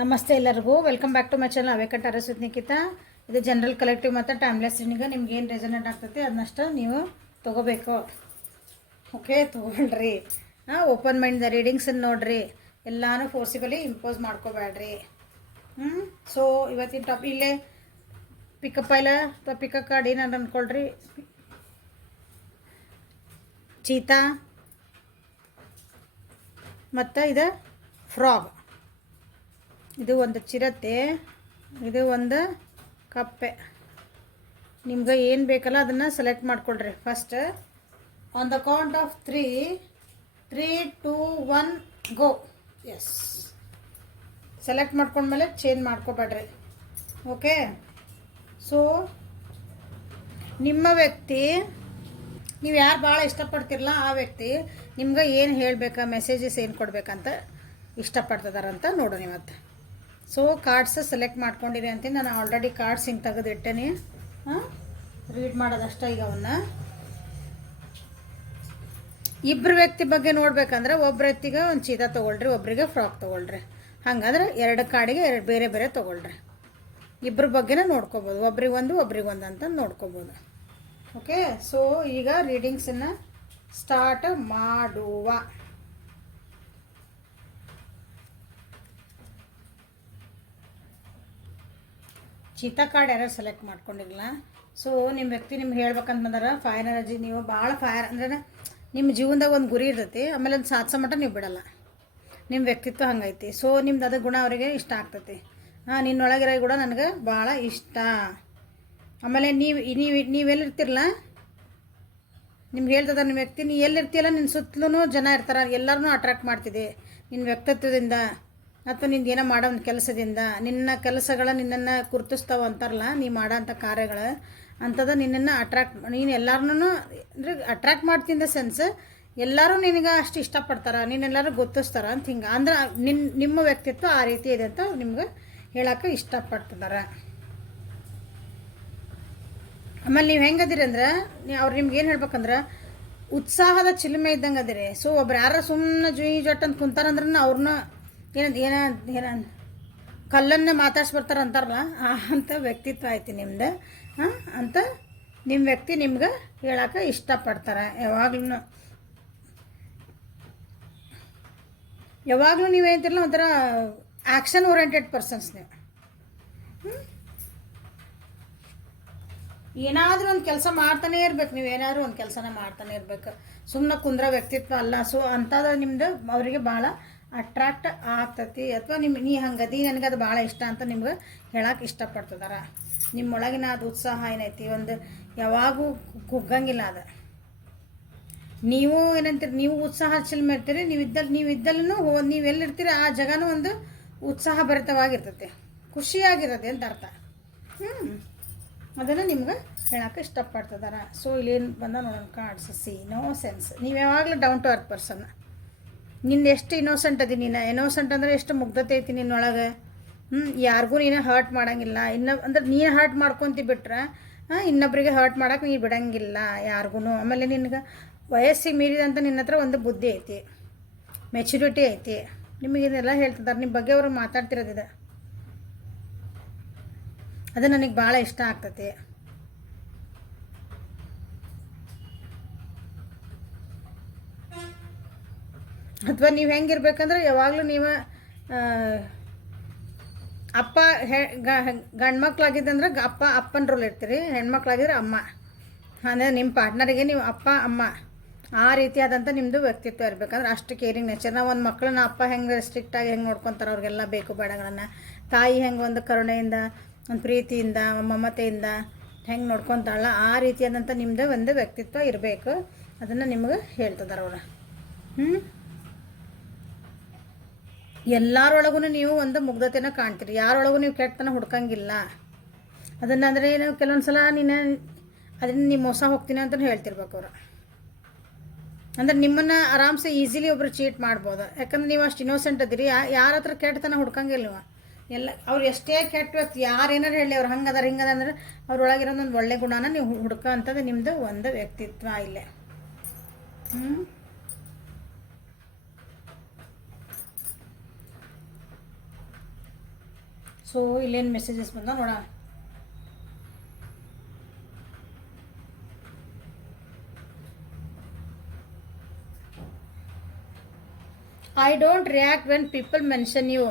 ನಮಸ್ತೆ ಎಲ್ಲರಿಗೂ welcome back to my channel ಅವೇಕಟ್ ಅರಸ್ ವಿತ್ ನಿಖಿತಾ. ಇದು ಜನರಲ್ ಕಲೆಕ್ಟಿವ್ ಮತ್ತು ಟೈಮ್ಲೆಸ್ ರೀಡಿಂಗ್. ನಿಮ್ಗೆ ಏನು ರೆಸನೇಟ್ ಆಗ್ತೈತಿ ಅದನ್ನಷ್ಟು ನೀವು ತೊಗೋಬೇಕು. ಓಕೆ, ತೊಗೊಳ್ರಿ. ಓಪನ್ ಮೈಂಡ್ ರೀಡಿಂಗ್ಸನ್ನು ನೋಡಿರಿ, ಎಲ್ಲನೂ ಫೋರ್ಸಿಬಲಿ ಇಂಪೋಸ್ ಮಾಡ್ಕೋಬೇಡ್ರಿ. ಸೊ ಇವತ್ತಿನ ಇಲ್ಲೇ ಪಿಕಪ್ ಇಲ್ಲ ಅಥವಾ ಪಿಕಪ್ ಕಾರ್ಡ್ ಏನಾರು ಅಂದ್ಕೊಳ್ರಿ. ಚೀತಾ ಮತ್ತು ಇದು ಫ್ರಾಗ್, ಇದು ಒಂದು ಚಿರತೆ, ಇದು ಒಂದು ಕಪ್ಪೆ. ನಿಮ್ಗೆ ಏನು ಬೇಕಲ್ಲ ಅದನ್ನು ಸೆಲೆಕ್ಟ್ ಮಾಡ್ಕೊಳ್ರಿ. First on the count of 3, 3, 2, 1 go. Yes, select ಮಾಡ್ಕೊಂಡ್ಮೇಲೆ ಚೇಂಜ್ ಮಾಡ್ಕೋಬೇಡ್ರಿ. ಓಕೆ, ಸೊ ನಿಮ್ಮ ವ್ಯಕ್ತಿ, ನೀವು ಯಾರು ಭಾಳ ಇಷ್ಟಪಡ್ತಿರಲ್ಲ ಆ ವ್ಯಕ್ತಿ ನಿಮ್ಗೆ ಏನು ಹೇಳಬೇಕಾ, ಮೆಸೇಜಸ್ ಏನು ಕೊಡಬೇಕಂತ ಇಷ್ಟಪಡ್ತಿದಾರಂತ ನೋಡೋಣ ಇವತ್ತು. ಸೊ ಕಾರ್ಡ್ಸ್ ಸೆಲೆಕ್ಟ್ ಮಾಡ್ಕೊಂಡಿರಿ ಅಂತ ನಾನು ಆಲ್ರೆಡಿ ಕಾರ್ಡ್ಸ್ ಹಿಂಗೆ ತೆಗೆದಿಟ್ಟೇನೆ. ರೀಡ್ ಮಾಡೋದಷ್ಟ. ಈಗ ಅವನ್ನ ಇಬ್ಬರು ವ್ಯಕ್ತಿ ಬಗ್ಗೆ ನೋಡ್ಬೇಕಂದ್ರೆ ಒಬ್ಬರ ವ್ಯಕ್ತಿಗೆ ಒಂದು ಚೀತಾ ತೊಗೊಳ್ರಿ, ಒಬ್ರಿಗೆ ಫ್ರಾಕ್ ತೊಗೊಳ್ರಿ. ಹಂಗಂದ್ರೆ ಎರಡು ಕಾರ್ಡಿಗೆ ಎರಡು ಬೇರೆ ಬೇರೆ ತೊಗೊಳ್ರಿ. ಇಬ್ಬರ ಬಗ್ಗೆನೇ ನೋಡ್ಕೋಬೋದು, ಒಬ್ರಿಗೊಂದು ಒಬ್ರಿಗೊಂದು ಅಂತ ನೋಡ್ಕೋಬೋದು. ಓಕೆ, ಸೊ ಈಗ ರೀಡಿಂಗ್ಸನ್ನು ಸ್ಟಾರ್ಟ್ ಮಾಡುವ. ಚೀತಾ ಕಾರ್ಡ್ ಯಾರು ಸೆಲೆಕ್ಟ್ ಮಾಡ್ಕೊಂಡಿರಲ್ಲ. ಸೊ ನಿಮ್ಮ ವ್ಯಕ್ತಿ ನಿಮ್ಗೆ ಹೇಳ್ಬೇಕಂತ ಬಂದಾರ ಫೈರ್ ಎನರ್ಜಿ. ನೀವು ಭಾಳ ಫೈರ್ ಅಂದ್ರೆ ನಿಮ್ಮ ಜೀವನದಾಗ ಒಂದು ಗುರಿ ಇರ್ತೈತಿ, ಆಮೇಲೆ ಒಂದು ಸಾಧಿಸೋ ಮಟ್ಟ ನೀವು ಬಿಡಲ್ಲ. ನಿಮ್ಮ ವ್ಯಕ್ತಿತ್ವ ಹಂಗೈತಿ. ಸೊ ನಿಮ್ದು ಅದು ಗುಣ ಅವರಿಗೆ ಇಷ್ಟ ಆಗ್ತೈತಿ. ನಿನ್ನೊಳಗಿರೋ ಗುಣ ನನಗೆ ಭಾಳ ಇಷ್ಟ. ಆಮೇಲೆ ನೀವೆಲ್ಲಿರ್ತಿರಲ್ಲ, ನಿಮ್ಗೆ ಹೇಳ್ತದ ನಿಮ್ಮ ವ್ಯಕ್ತಿ, ನೀ ಎಲ್ಲಿರ್ತೀಯಲ್ಲ ನಿನ್ನ ಸುತ್ತಲೂ ಜನ ಇರ್ತಾರೆ, ಎಲ್ಲರನ್ನೂ ಅಟ್ರಾಕ್ಟ್ ಮಾಡ್ತಿದೆ ನಿನ್ನ ವ್ಯಕ್ತಿತ್ವದಿಂದ ಅಥವಾ ನಿಂದು ಏನೋ ಮಾಡೋ ಒಂದು ಕೆಲಸದಿಂದ. ನಿನ್ನ ಕೆಲಸಗಳ ನಿನ್ನನ್ನು ಗುರುತಿಸ್ತಾವ ಅಂತಾರಲ್ಲ, ನೀ ಮಾಡೋ ಅಂಥ ಕಾರ್ಯಗಳು ಅಂಥದ್ದು ನಿನ್ನನ್ನು ನೀನು ಎಲ್ಲರನ್ನೂ ಅಂದರೆ ಅಟ್ರಾಕ್ಟ್ ಮಾಡ್ತಿದ್ದ ದ ಸೆನ್ಸ್ ಎಲ್ಲರೂ ನಿನಗೆ ಅಷ್ಟು ಇಷ್ಟಪಡ್ತಾರೆ, ನೀನೆಲ್ಲರೂ ಗುರುತಿಸ್ತಾರೆ ಅಂತ ಹಿಂಗೆ. ಅಂದ್ರೆ ನಿಮ್ಮ ವ್ಯಕ್ತಿತ್ವ ಆ ರೀತಿ ಇದೆ ಅಂತ ನಿಮ್ಗೆ ಹೇಳೋಕೆ ಇಷ್ಟಪಡ್ತಿದ್ದಾರೆ. ಆಮೇಲೆ ನೀವು ಹೆಂಗದಿರಿ ಅಂದ್ರೆ ಅವ್ರು ನಿಮ್ಗೆ ಏನು ಹೇಳ್ಬೇಕಂದ್ರೆ ಉತ್ಸಾಹದ ಚಿಲುಮೆ ಇದ್ದಂಗೆ ಅದಿರಿ. ಸೊ ಒಬ್ರು ಯಾರು ಸುಮ್ಮನೆ ಜೊಟ್ಟು ಅಂತ ಕುಂತಾರಂದ್ರೆ ಅವ್ರನ್ನ ಏನ ಕಲ್ಲನ್ನು ಮಾತಾಡ್ಸ್ಬರ್ತಾರೆ ಅಂತಾರಲ್ಲ, ಅಂಥ ವ್ಯಕ್ತಿತ್ವ ಐತಿ ನಿಮ್ದು. ಅಂತ ನಿಮ್ಮ ವ್ಯಕ್ತಿ ನಿಮ್ಗೆ ಹೇಳೋಕೆ ಇಷ್ಟಪಡ್ತಾರೆ. ಯಾವಾಗಲೂ ನೀವೇಂತಿರಲ್ಲ ಒಂಥರ ಆ್ಯಕ್ಷನ್ ಓರಿಯೆಂಟೆಡ್ ಪರ್ಸನ್ಸ್ ನೀವು. ಏನಾದರೂ ಒಂದು ಕೆಲಸ ಮಾಡ್ತಾನೆ ಇರ್ಬೇಕು, ನೀವು ಏನಾದರೂ ಒಂದು ಕೆಲಸನ ಮಾಡ್ತಾನೆ ಇರ್ಬೇಕು, ಸುಮ್ಮನೆ ಕುಂದ್ರ ವ್ಯಕ್ತಿತ್ವ ಅಲ್ಲ. ಸೊ ಅಂಥದ್ದು ನಿಮ್ಮದು ಅವರಿಗೆ ಭಾಳ ಅಟ್ರಾಕ್ಟ್ ಆಗ್ತತಿ. ಅಥವಾ ನೀ ಹಂಗದಿ ನನಗೆ ಅದು ಭಾಳ ಇಷ್ಟ ಅಂತ ನಿಮ್ಗೆ ಹೇಳಕ್ಕೆ ಇಷ್ಟಪಡ್ತಿದಾರ. ನಿಮ್ಮೊಳಗಿನ ಅದು ಉತ್ಸಾಹ ಏನೈತಿ ಒಂದು ಯಾವಾಗೂ ಕುಗ್ಗಂಗಿಲ್ಲ. ಅದು ನೀವು ಏನಂತೀರಿ, ನೀವು ಉತ್ಸಾಹ ಚಿಲ್ಮೆ ಇರ್ತೀರಿ. ನೀವಿದ್ದಲ್ಲೂ ನೀವೆಲ್ಲಿರ್ತೀರಿ ಆ ಜಗನೂ ಒಂದು ಉತ್ಸಾಹ ಭರಿತವಾಗಿರ್ತೈತಿ, ಖುಷಿಯಾಗಿರೋದೆ ಅಂತ ಅರ್ಥ. ಅದನ್ನು ನಿಮ್ಗೆ ಹೇಳೋಕೆ ಇಷ್ಟಪಡ್ತಿದಾರ. ಸೊ ಇಲ್ಲೇನು ಬಂದ ನೋಡೋಣ ಕಾರ್ಡ್ಸ್. ಇನ್ನೋಸೆನ್ಸ್, ನೀವು ಯಾವಾಗಲೂ ಡೌನ್ ಟು ಅರ್ತ್ ಪರ್ಸನ್. ನಿನ್ನ ಎಷ್ಟು ಇನ್ನೋಸೆಂಟ್ ಅದಿ, ಇನ್ನೋಸೆಂಟ್ ಅಂದರೆ ಎಷ್ಟು ಮುಗ್ಧತೆ ಐತಿ ನಿನ್ನೊಳಗೆ. ಯಾರಿಗೂ ನೀನು ಹರ್ಟ್ ಮಾಡೋಂಗಿಲ್ಲ. ಅಂದ್ರೆ ನೀನು ಹರ್ಟ್ ಮಾಡ್ಕೊತಿ ಬಿಟ್ರೆ ಇನ್ನೊಬ್ಬರಿಗೆ ಹರ್ಟ್ ಮಾಡೋಕೆ ನೀನು ಬಿಡೋಂಗಿಲ್ಲ ಯಾರಿಗೂ. ಆಮೇಲೆ ನಿನಗೆ ವಯಸ್ಸಿಗೆ ಮೀರಿದಂಥ ನಿನ್ನ ಹತ್ರ ಒಂದು ಬುದ್ಧಿ ಐತಿ, ಮೆಚುರಿಟಿ ಐತಿ. ನಿಮಗೆ ಇದೆಲ್ಲ ಹೇಳ್ತಿದ್ದಾರೆ, ನಿಮ್ಮ ಬಗ್ಗೆ ಅವರು ಮಾತಾಡ್ತಿರೋದಿದೆ. ಅದು ನನಗೆ ಭಾಳ ಇಷ್ಟ ಆಗ್ತೈತಿ. ಅಥವಾ ನೀವು ಹೆಂಗಿರ್ಬೇಕಂದ್ರೆ ಯಾವಾಗಲೂ ನೀವು ಅಪ್ಪ ಗಂಡು ಮಕ್ಕಳಾಗಿದ್ದಂದ್ರೆ ಅಪ್ಪನ ರೋಲ್ ಇರ್ತೀರಿ, ಹೆಣ್ಮಕ್ಳಾಗಿದ್ರೆ ಅಮ್ಮ. ಅಂದರೆ ನಿಮ್ಮ ಪಾರ್ಟ್ನರಿಗೆ ನೀವು ಅಪ್ಪ ಅಮ್ಮ ಆ ರೀತಿಯಾದಂಥ ನಿಮ್ಮದು ವ್ಯಕ್ತಿತ್ವ ಇರಬೇಕಂದ್ರೆ ಅಷ್ಟು ಕೇರಿಂಗ್ ನೇಚರ್. ನಾವು ಒಂದು ಮಕ್ಕಳನ್ನ ಅಪ್ಪ ಹೆಂಗೆ ಸ್ಟ್ರಿಕ್ಟಾಗಿ ಹೆಂಗೆ ನೋಡ್ಕೊತಾರೆ ಅವ್ರಿಗೆಲ್ಲ ಬೇಕು ಬೇಡಗಳನ್ನು, ತಾಯಿ ಹೆಂಗೆ ಒಂದು ಕರುಣೆಯಿಂದ ಒಂದು ಪ್ರೀತಿಯಿಂದ ಮಮತೆಯಿಂದ ಹೆಂಗೆ ನೋಡ್ಕೊತಾಳ ಆ ರೀತಿಯಾದಂಥ ನಿಮ್ಮದು ಒಂದು ವ್ಯಕ್ತಿತ್ವ ಇರಬೇಕು. ಅದನ್ನು ನಿಮ್ಗೆ ಹೇಳ್ತಿದ್ದಾರೆ ಅವರು. ಎಲ್ಲರೊಳಗೂ ನೀವು ಒಂದು ಮುಗ್ಧತೆನ ಕಾಣ್ತೀರಿ, ಯಾರೊಳಗೂ ನೀವು ಕೆಟ್ಟತನ ಹುಡ್ಕಂಗಿಲ್ಲ. ಅದನ್ನು ಅಂದರೆ ಏನು ಕೆಲವೊಂದು ಸಲ ಅದನ್ನು ನೀವು ಮೋಸ ಹೋಗ್ತೀನಿ ಅಂತಲೂ ಹೇಳ್ತಿರ್ಬೇಕು ಅವರು. ಅಂದ್ರೆ ನಿಮ್ಮನ್ನು ಆರಾಮ್ಸೆ ಈಸಿಲಿ ಒಬ್ಬರು ಚೀಟ್ ಮಾಡ್ಬೋದು, ಯಾಕಂದ್ರೆ ನೀವು ಅಷ್ಟು ಇನ್ನೋಸೆಂಟ್ ಅದಿರಿ. ಯಾರ ಹತ್ರ ಕೆಟ್ಟತನ ಹುಡ್ಕಂಗಿಲ್ಲ ನೀವು. ಎಲ್ಲ ಅವ್ರು ಎಷ್ಟೇ ಕೆಟ್ಟ ವ್ಯಕ್ತಿ ಯಾರು ಏನಾರು ಹೇಳಿ ಅವ್ರು ಹಂಗದಾರ ಹಿಂಗದ ಅಂದ್ರೆ ಅವ್ರೊಳಗಿರೋದೊಂದು ಒಳ್ಳೆ ಗುಣನ ನೀವು ಹುಡ್ಕೋ ಅಂಥದ್ದು ನಿಮ್ಮದು ಒಂದು ವ್ಯಕ್ತಿತ್ವ ಇಲ್ಲೇ. ಸೊ ಇಲ್ಲೇನು ಮೆಸೇಜಸ್ ಬಂದ ನೋಡ. I don't react when people mention you.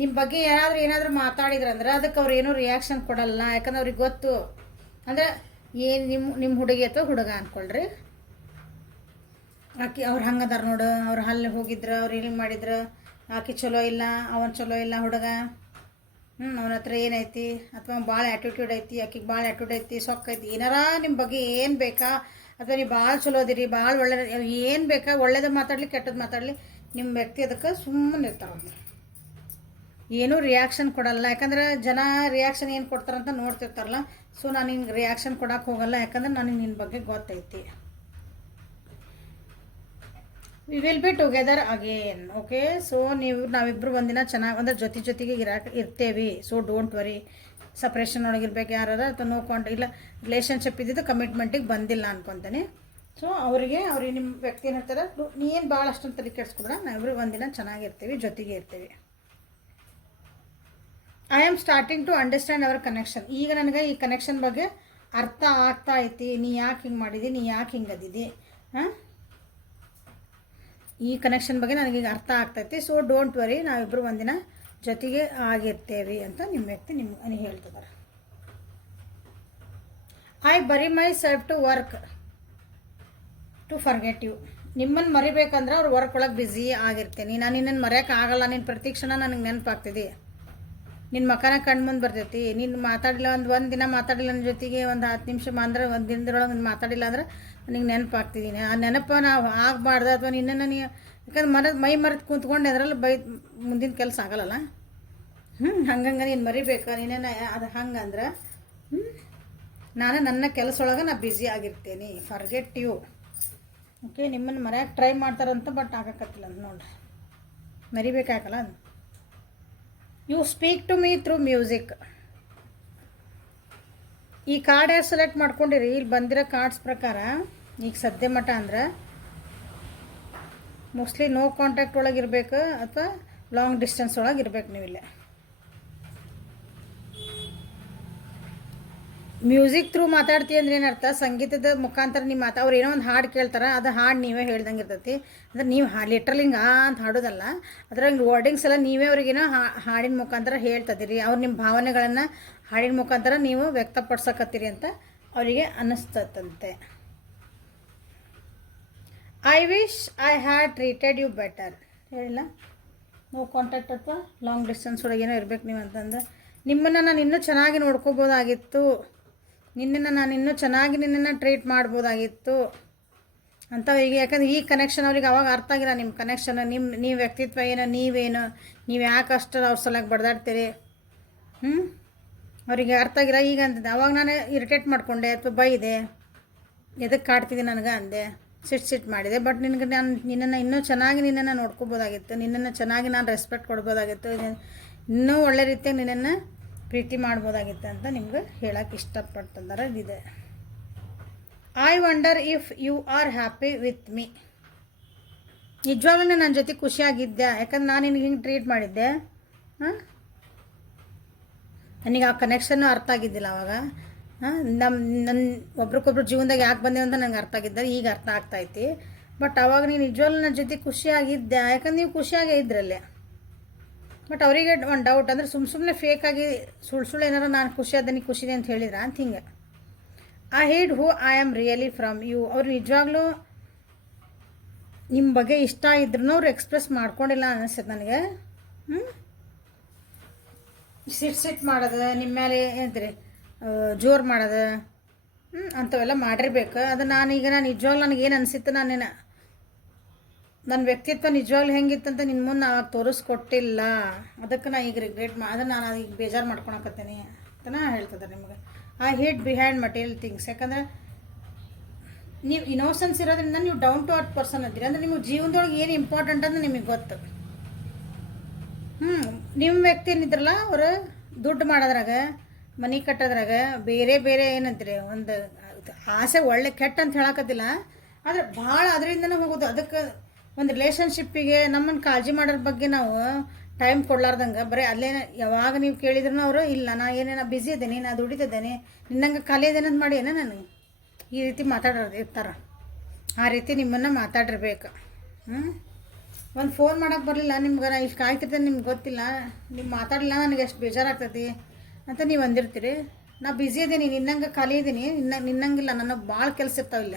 ನಿಮ್ಮ ಬಗ್ಗೆ ಏನಾದರೂ ಮಾತಾಡಿದ್ರಂದ್ರೆ ಅದಕ್ಕೆ ಅವ್ರು ಏನೂ ರಿಯಾಕ್ಷನ್ ಕೊಡಲ್ಲ. ಯಾಕಂದ್ರೆ ಅವ್ರಿಗೆ ಗೊತ್ತು ಅಂದರೆ ಏನು ನಿಮ್ಮ ಹುಡುಗಿ ಅಥವಾ ಹುಡುಗ ಅಂದ್ಕೊಳ್ರಿ, ಆಕೆ ಅವ್ರು ಹಂಗದಾರ ನೋಡು, ಅವ್ರು ಅಲ್ಲಿ ಹೋಗಿದ್ರು, ಅವ್ರು ಇಲ್ಲಿ ಮಾಡಿದ್ರು, ಆಕೆ ಚಲೋ ಇಲ್ಲ, ಅವನು ಚಲೋ ಇಲ್ಲ ಹುಡುಗ, ಅವನ ಹತ್ರ ಏನೈತಿ, ಅಥವಾ ಭಾಳ ಆ್ಯಟಿಟ್ಯೂಡ್ ಐತಿ, ಆಕೆಗೆ ಭಾಳ ಆ್ಯಟಿಟ್ಯೂಡ್ ಐತಿ, ಸೊಕ್ಕೈತಿ, ಏನಾರ ನಿಮ್ಮ ಬಗ್ಗೆ ಏನು ಬೇಕಾ, ಅಥವಾ ನೀವು ಭಾಳ ಚಲೋ ಅದಿರಿ, ಭಾಳ ಒಳ್ಳೆ ಏನು ಬೇಕಾ, ಒಳ್ಳೇದು ಮಾತಾಡಲಿ ಕೆಟ್ಟದ್ದು ಮಾತಾಡಲಿ, ನಿಮ್ಮ ವ್ಯಕ್ತಿ ಅದಕ್ಕೆ ಸುಮ್ಮನೆ ಇರ್ತಾರೆ, ಏನೂ ರಿಯಾಕ್ಷನ್ ಕೊಡಲ್ಲ. ಯಾಕಂದ್ರೆ ಜನ ರಿಯಾಕ್ಷನ್ ಏನು ಕೊಡ್ತಾರಂತ ನೋಡ್ತಿರ್ತಾರಲ್ಲ. ಸೊ ನಾನು ಹಿಂಗೆ ರಿಯಾಕ್ಷನ್ ಕೊಡೋಕೆ ಹೋಗಲ್ಲ, ಯಾಕಂದ್ರೆ ನನಗೆ ನಿನ್ನ ಬಗ್ಗೆ ಗೊತ್ತೈತಿ. We will be together again. Okay, so ನಾವಿಬ್ಬರು ಒಂದಿನ ಚೆನ್ನಾಗಿ ಅಂದ್ರೆ ಜೊತೆಗೆ ಇರ್ತೇವೆ. So don't worry. ಸಪ್ರೇಷನ್ ಒಳಗಿರ್ಬೇಕು ಯಾರು ಅಥವಾ ನೋ ಇಲ್ಲ ರಿಲೇಷನ್ಶಿಪ್ ಇದ್ದಿದ್ದು ಕಮಿಟ್ಮೆಂಟಿಗೆ ಬಂದಿಲ್ಲ ಅನ್ಕೊತಾನೆ. ಸೊ ಅವ್ರಿಗೆ ನಿಮ್ಮ ವ್ಯಕ್ತಿ ಏನು ಹೇಳ್ತಾರೆ, ನೀ ಏನು ಭಾಳ ಅಷ್ಟೊಂದು ತಲೆ ಕೆಡಿಸ್ಕೊಬೇಡ, ನಾವಿಬ್ಬರು ಒಂದಿನ ಚೆನ್ನಾಗಿರ್ತೀವಿ, ಜೊತೆಗೆ ಇರ್ತೀವಿ. I am starting to understand our connection. ಈಗ ನನಗೆ ಈ ಕನೆಕ್ಷನ್ ಬಗ್ಗೆ ಅರ್ಥ ಆಗ್ತಾ ಐತಿ. ನೀ ಯಾಕೆ ಹಿಂಗೆ ಮಾಡಿದಿ, ನೀ ಯಾಕೆ ಹಿಂಗೆ ಅದಿದ್ದಿ, ಈ ಕನೆಕ್ಷನ್ ಬಗ್ಗೆ ನನಗೀಗ ಅರ್ಥ ಆಗ್ತೈತಿ. ಸೊ ಡೋಂಟ್ ವರಿ, ನಾವಿಬ್ಬರು ಒಂದಿನ ಜೊತೆಗೆ ಆಗಿರ್ತೇವೆ ಅಂತ ನಿಮ್ಮ ವ್ಯಕ್ತಿ ನಿಮ್ಗೆ ಹೇಳ್ತಿದ್ದಾರೆ. I bury myself to work to forget you. ನಿಮ್ಮನ್ನು ಮರಿಬೇಕಂದ್ರೆ ಅವ್ರು ವರ್ಕ್ ಒಳಗೆ ಬ್ಯುಸಿ ಆಗಿರ್ತೀನಿ. ನಾನು ನಿನ್ನನ್ನು ಮರೆಯೋಕೆ ಆಗಲ್ಲ. ನಿನ್ನ ಪ್ರತಿ ಕ್ಷಣ ನನಗೆ ನೆನಪಾಗ್ತಿದೆ. ನಿನ್ನ ಮಕನ ಕಣ್ಣು ಮುಂದೆ ಬರ್ತೈತಿ. ನೀನು ಮಾತಾಡಿಲ್ಲ ಒಂದು ದಿನ ಮಾತಾಡಿಲ್ಲ ನನ್ನ ಜೊತೆಗೆ, ಒಂದು 10 ನಿಮಿಷ ಅಂದ್ರೆ ಒಂದು ದಿನದೊಳಗೆ ಮಾತಾಡಿಲ್ಲ ಅಂದ್ರೆ ನನಗೆ ನೆನಪಾಗ್ತಿದ್ದೀನಿ. ಆ ನೆನಪು ನಾವು ಆಗಬಾರ್ದು, ಅಥವಾ ನಿನ್ನನ್ನು ಯಾಕಂದ್ರೆ ಮೈ ಮರೆತು ಕೂತ್ಕೊಂಡು ಅದರಲ್ಲಿ ಮುಂದಿನ ಕೆಲಸ ಆಗಲ್ಲಲ್ಲ. ಹಂಗಂಗೆ ನೀನು ಮರಿಬೇಕು. ನೀನೇನು ಅದು ಹಂಗಂದ್ರೆ ನಾನು ನನ್ನ ಕೆಲಸ ಒಳಗೆ ನಾನು ಬ್ಯುಸಿ ಆಗಿರ್ತೇನೆ. Forget you. ಓಕೆ, ನಿಮ್ಮನ್ನು ಮರೆಯೋಕೆ ಟ್ರೈ ಮಾಡ್ತಾರಂತ, ಬಟ್ ಆಗಕತ್ತಿಲ್ಲ ಅಂತ ನೋಡ್ರಿ. ಮರಿಬೇಕಾಗಲ್ಲ ಅದು. You speak to me through music. ಈ ಕಾರ್ಡ್ ಯಾರು ಸೆಲೆಕ್ಟ್ ಮಾಡ್ಕೊಂಡಿರಿ, ಇಲ್ಲಿ ಬಂದಿರೋ ಕಾರ್ಡ್ಸ್ ಪ್ರಕಾರ ಈಗ ಸದ್ಯ ಮಟ್ಟ ಅಂದ್ರೆ ಮೋಸ್ಟ್ಲಿ ನೋ ಕಾಂಟ್ಯಾಕ್ಟ್ ಒಳಗೆ ಇರಬೇಕು, ಅಥವಾ ಲಾಂಗ್ ಡಿಸ್ಟೆನ್ಸ್ ಒಳಗೆ ಇರ್ಬೇಕು ನೀವಿಲ್ಲ. ಮ್ಯೂಸಿಕ್ ಥ್ರೂ ಮಾತಾಡ್ತೀವಿ ಅಂದ್ರೆ ಏನರ್ಥ, ಸಂಗೀತದ ಮುಖಾಂತರ ನೀವು ಅವ್ರು ಏನೋ ಒಂದು ಹಾಡು ಕೇಳ್ತಾರೆ, ಅದು ಹಾಡು ನೀವೇ ಹೇಳ್ದಂಗೆ ಇರ್ತೈತಿ. ಅಂದ್ರೆ ನೀವು ಲಿಟ್ರಲಿ ಹಿಂಗೆ ಅಂತ ಹಾಡೋದಲ್ಲ, ಅದ್ರಾಗ ವರ್ಡಿಂಗ್ಸ್ ಎಲ್ಲ ನೀವೇ ಅವ್ರಿಗೇನೋ ಹಾಡಿನ ಮುಖಾಂತರ ಹೇಳ್ತದಿರಿ. ಅವ್ರು ನಿಮ್ಮ ಭಾವನೆಗಳನ್ನು ಹಾಡಿನ ಮುಖಾಂತರ ನೀವು ವ್ಯಕ್ತಪಡಿಸಕತ್ತೀರಿ ಅಂತ ಅವರಿಗೆ ಅನ್ನಿಸ್ತದಂತೆ. I wish I had treated you better. ಹೇಳಿಲ್ಲ, ನೋ ಕಾಂಟ್ಯಾಕ್ಟ್ ಅಥವಾ ಲಾಂಗ್ ಡಿಸ್ಟೆನ್ಸ್ ಒಳಗೆ ಏನೋ ಇರ್ಬೇಕು ನೀವು ಅಂತಂದು. ನಿಮ್ಮನ್ನು ನಾನು ಇನ್ನೂ ಚೆನ್ನಾಗಿ ನೋಡ್ಕೋಬೋದಾಗಿತ್ತು, ನಾನು ಇನ್ನೂ ಚೆನ್ನಾಗಿ ನಿನ್ನನ್ನು ಟ್ರೀಟ್ ಮಾಡ್ಬೋದಾಗಿತ್ತು ಅಂತ ಅವರಿಗೆ. ಯಾಕಂದ್ರೆ ಈ ಕನೆಕ್ಷನ್ ಅವ್ರಿಗೆ ಅವಾಗ ಅರ್ಥ ಆಗಿಲ್ಲ. ನಿಮ್ಮ ಕನೆಕ್ಷನ್, ನೀವು ವ್ಯಕ್ತಿತ್ವ ಏನು, ನೀವು ಯಾಕೆ ಅಷ್ಟು ಅವ್ರ ಸಲಕ್ಕೆ ಬಡ್ದಾಡ್ತೀರಿ, ಅವರಿಗೆ ಅರ್ಥ ಆಗಿಲ್ಲ. ಈಗ ಅಂತಂದೆ ಅವಾಗ ನಾನು ಇರಿಟೇಟ್ ಮಾಡಿಕೊಂಡೆ ಅಥವಾ ಬೈದೆ, ಎದಕ್ಕೆ ಕಾಡ್ತಿದ್ದೆ ನನಗೆ ಅಂದೆ, ಸಿಟ್ ಮಾಡಿದೆ. ಬಟ್ ನಿನ್ನನ್ನು ಇನ್ನೂ ಚೆನ್ನಾಗಿ ನೋಡ್ಕೋಬೋದಾಗಿತ್ತು, ನಿನ್ನನ್ನು ಚೆನ್ನಾಗಿ ನಾನು ರೆಸ್ಪೆಕ್ಟ್ ಕೊಡ್ಬೋದಾಗಿತ್ತು, ಇನ್ನೂ ಒಳ್ಳೆ ರೀತಿಯಾಗಿ ನಿನ್ನನ್ನು ಪ್ರೀತಿ ಮಾಡ್ಬೋದಾಗಿತ್ತು ಅಂತ ನಿಮ್ಗೆ ಹೇಳೋಕೆ ಇಷ್ಟಪಡ್ತಿದ್ದಾರೆ. ಇದೆ I wonder if you are happy with me. ನಿಜವಾಗ್ಲೂ ನನ್ನ ಜೊತೆ ಖುಷಿಯಾಗಿದ್ದೆ, ಯಾಕಂದ್ರೆ ನಾನು ನಿನಗೆ ಹಿಂಗೆ ಟ್ರೀಟ್ ಮಾಡಿದ್ದೆ. ನನಗೆ ಆ ಕನೆಕ್ಷನ್ನು ಅರ್ಥ ಆಗಿದ್ದಿಲ್ಲ ಅವಾಗ. ನನ್ನ ಒಬ್ರಿಗೊಬ್ರು ಜೀವನದಾಗ ಯಾಕೆ ಬಂದೇವು ಅಂತ ನನಗೆ ಅರ್ಥ ಆಗಿದ್ದಾರೆ, ಈಗ ಅರ್ಥ ಆಗ್ತಾಯಿತ್ತು. ಬಟ್ ಅವಾಗ ನೀನು ನಿಜವಾಗ್ಲೂ ನನ್ನ ಜೊತೆ ಖುಷಿಯಾಗಿದ್ದೆ, ಯಾಕಂದ್ರೆ ನೀವು ಖುಷಿಯಾಗೇ ಇದ್ರಲ್ಲೇ. ಬಟ್ ಅವರಿಗೆ ಒಂದು ಡೌಟ್ ಅಂದರೆ ಸುಮ್ಮನೆ ಫೇಕಾಗಿ ಸುಳ್ಳು ಏನಾರು ನಾನು ಖುಷಿ ಖುಷಿದೆ ಅಂತ ಹೇಳಿದ್ರ ಅಂತ ಹಿಂಗೆ. I hide who I am really from you. ಅವ್ರು ನಿಜವಾಗ್ಲೂ ನಿಮ್ಮ ಬಗ್ಗೆ ಇಷ್ಟ ಇದ್ರೂ ಅವ್ರು ಎಕ್ಸ್ಪ್ರೆಸ್ ಮಾಡ್ಕೊಂಡಿಲ್ಲ ಅನಿಸ್ತದೆ ನನಗೆ. ಸಿಟ್ ಮಾಡೋದು, ನಿಮ್ಮ ಮೇಲೆ ಏನಂತೀರಿ ಜೋರು ಮಾಡೋದು, ಅಂಥವೆಲ್ಲ ಮಾಡಿರ್ಬೇಕು. ಅದು ನಾನು ನಿಜವಾಗ್ಲೂ ನನಗೇನು ಅನಿಸಿತ್ತು, ನನ್ನ ವ್ಯಕ್ತಿತ್ವ ನಿಜವಾಗ್ಲೂ ಹೆಂಗಿತ್ತಂತ ನಿನ್ನ ಮುಂದೆ ಆವಾಗ ತೋರಿಸ್ಕೊಟ್ಟಿಲ್ಲ. ಅದಕ್ಕೆ ನಾನು ಈಗ ರಿಗ್ರೆಟ್ ಅದನ್ನು ನಾನು ಈಗ ಬೇಜಾರು ಮಾಡ್ಕೊಳಕತ್ತೀನಿ ಅಂತ ನಾನು ಹೇಳ್ತದೆ ನಿಮಗೆ. I hate behind material things. ಯಾಕಂದರೆ ನೀವು ಇನೋಸೆನ್ಸ್ ಇರೋದ್ರಿಂದ ನೀವು ಡೌನ್ ಟು ಅರ್ತ್ ಪರ್ಸನ್ ಇದ್ದೀರಿ. ಅಂದರೆ ನಿಮಗೆ ಜೀವನದೊಳಗೆ ಏನು ಇಂಪಾರ್ಟೆಂಟ್ ಅಂತ ನಿಮಗೆ ಗೊತ್ತು. ನಿಮ್ಮ ವ್ಯಕ್ತಿ ಏನಿದ್ರಲ್ಲ ಅವರು ದುಡ್ಡು ಮಾಡೋದ್ರಾಗ, ಮನೆ ಕಟ್ಟೋದ್ರಾಗ, ಬೇರೆ ಏನಂತೀರಿ ಒಂದು ಆಸೆ ಒಳ್ಳೆ ಕೆಟ್ಟ ಅಂತ ಹೇಳಕತ್ತಿಲ್ಲ, ಆದರೆ ಭಾಳ ಅದರಿಂದನೇ ಹೋಗೋದು. ಅದಕ್ಕೆ ಒಂದು ರಿಲೇಷನ್ಶಿಪ್ಪಿಗೆ ನಮ್ಮನ್ನು ಕಾಳಜಿ ಮಾಡೋದ್ರ ಬಗ್ಗೆ ನಾವು ಟೈಮ್ ಕೊಡ್ಲಾರ್ದಂಗೆ ಬರೀ ಅಲ್ಲೇ ಯಾವಾಗ ನೀವು ಕೇಳಿದ್ರು ಅವರು ಇಲ್ಲ ನಾ ಏನೇನು ಬ್ಯುಸಿ ಇದ್ದೇನೆ ನಾ ದುಡಿತಿದ್ದೇನೆ ನಿನ್ನಂಗೆ ಖಾಲಿ ಇದ್ದೇನೆ ಅಂತ ಮಾಡಿ ಏನೋ ನನಗೆ ಈ ರೀತಿ ಮಾತಾಡೋರು ಇರ್ತಾರೆ. ಆ ರೀತಿ ನಿಮ್ಮನ್ನು ಮಾತಾಡಿರ್ಬೇಕು. ಒಂದು ಫೋನ್ ಮಾಡೋಕ್ಕೆ ಬರಲಿಲ್ಲ ನಿಮ್ಗೆ, ನಾ ಇಷ್ಟು ಕಾಯ್ತಿರ್ತೇನೆ ನಿಮ್ಗೆ ಗೊತ್ತಿಲ್ಲ, ನೀವು ಮಾತಾಡಲಿಲ್ಲ ನನಗೆ ಎಷ್ಟು ಬೇಜಾರಾಗ್ತೈತಿ ಅಂತ ನೀವು ಅಂದಿರ್ತೀರಿ. ನಾ ಬ್ಯುಸಿ ಇದ್ದೀನಿ, ನಿನ್ನಂಗೆ ಖಾಲಿ ಇದ್ದೀನಿ, ನಿನ್ನಂಗಿಲ್ಲ, ನನಗೆ ಭಾಳ ಕೆಲಸ ಇರ್ತಾವಿಲ್ಲ,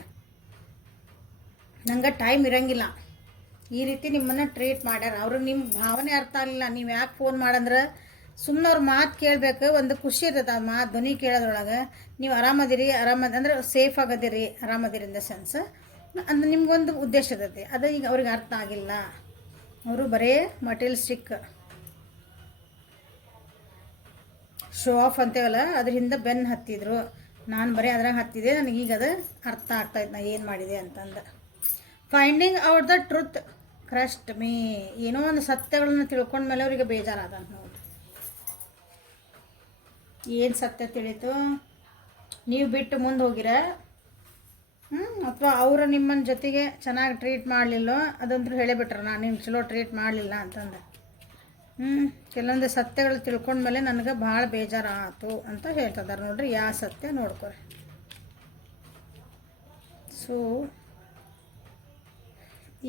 ನಂಗೆ ಟೈಮ್ ಇರೋಂಗಿಲ್ಲ. ಈ ರೀತಿ ನಿಮ್ಮನ್ನು ಟ್ರೀಟ್ ಮಾಡ್ಯಾರ. ಅವರು ನಿಮ್ಮ ಭಾವನೆ ಅರ್ಥ ಆಗಲಿಲ್ಲ. ನೀವು ಯಾಕೆ ಫೋನ್ ಮಾಡಂದ್ರೆ ಸುಮ್ಮನೆ ಅವ್ರ ಮಾತು ಕೇಳಬೇಕು, ಒಂದು ಖುಷಿ ಇರ್ತದೆ ಆ ಮಾತು ಧ್ವನಿ ಕೇಳೋದ್ರೊಳಗೆ. ನೀವು ಆರಾಮದಿರಿ, ಅಂದ್ರೆ ಸೇಫ್ ಆಗದಿರಿ, ಆರಾಮದಿರಿ ಇನ್ ದ ಸೆನ್ಸ್ ಅಂದ್ರೆ ನಿಮ್ಗೊಂದು ಉದ್ದೇಶ ಇರ್ತೈತಿ. ಅದು ಈಗ ಅವ್ರಿಗೆ ಅರ್ಥ ಆಗಿಲ್ಲ. ಅವರು ಬರೀ ಮಟೀರಿಯಲಿಸ್ಟಿಕ್ ಶೋ ಆಫ್ ಅಂತೇವಲ್ಲ ಅದ್ರ ಹಿಂದೆ ಬೆನ್ನು ಹತ್ತಿದ್ರು. ನಾನು ಬರೀ ಅದ್ರಾಗ ಹತ್ತಿದೆ, ನನಗೀಗ ಅದು ಅರ್ಥ ಆಗ್ತಾಯಿತ್ತು ನಾ ಏನು ಮಾಡಿದೆ ಅಂತಂದು. Finding out the truth crushed me. ಏನೋ ಒಂದು ಸತ್ಯಗಳನ್ನ ತಿಳ್ಕೊಂಡ್ಮೇಲೆ ಅವರಿಗೆ ಬೇಜಾರಾದ ನೋಡಿ. ಏನು ಸತ್ಯ ತಿಳಿತು? ನೀವು ಬಿಟ್ಟು ಮುಂದೆ ಹೋಗಿರ, ಅಥವಾ ಅವರು ನಿಮ್ಮನ್ನ ಜೊತೆಗೆ ಚೆನ್ನಾಗಿ ಟ್ರೀಟ್ ಮಾಡಲಿಲ್ಲೋ ಅದಂತೂ ಹೇಳಿಬಿಟ್ರೆ ನಾನು ನಿಮ್ಗೆ ಚಲೋ ಟ್ರೀಟ್ ಮಾಡಲಿಲ್ಲ ಅಂತಂದು. ಕೆಲವೊಂದು ಸತ್ಯಗಳು ತಿಳ್ಕೊಂಡ್ಮೇಲೆ ನನಗೆ ಭಾಳ ಬೇಜಾರಾಯಿತು ಅಂತ ಹೇಳ್ತಿದ್ದಾರೆ ನೋಡ್ರಿ. ಯಾವ ಸತ್ಯ ನೋಡ್ಕೊರಿ. ಸೊ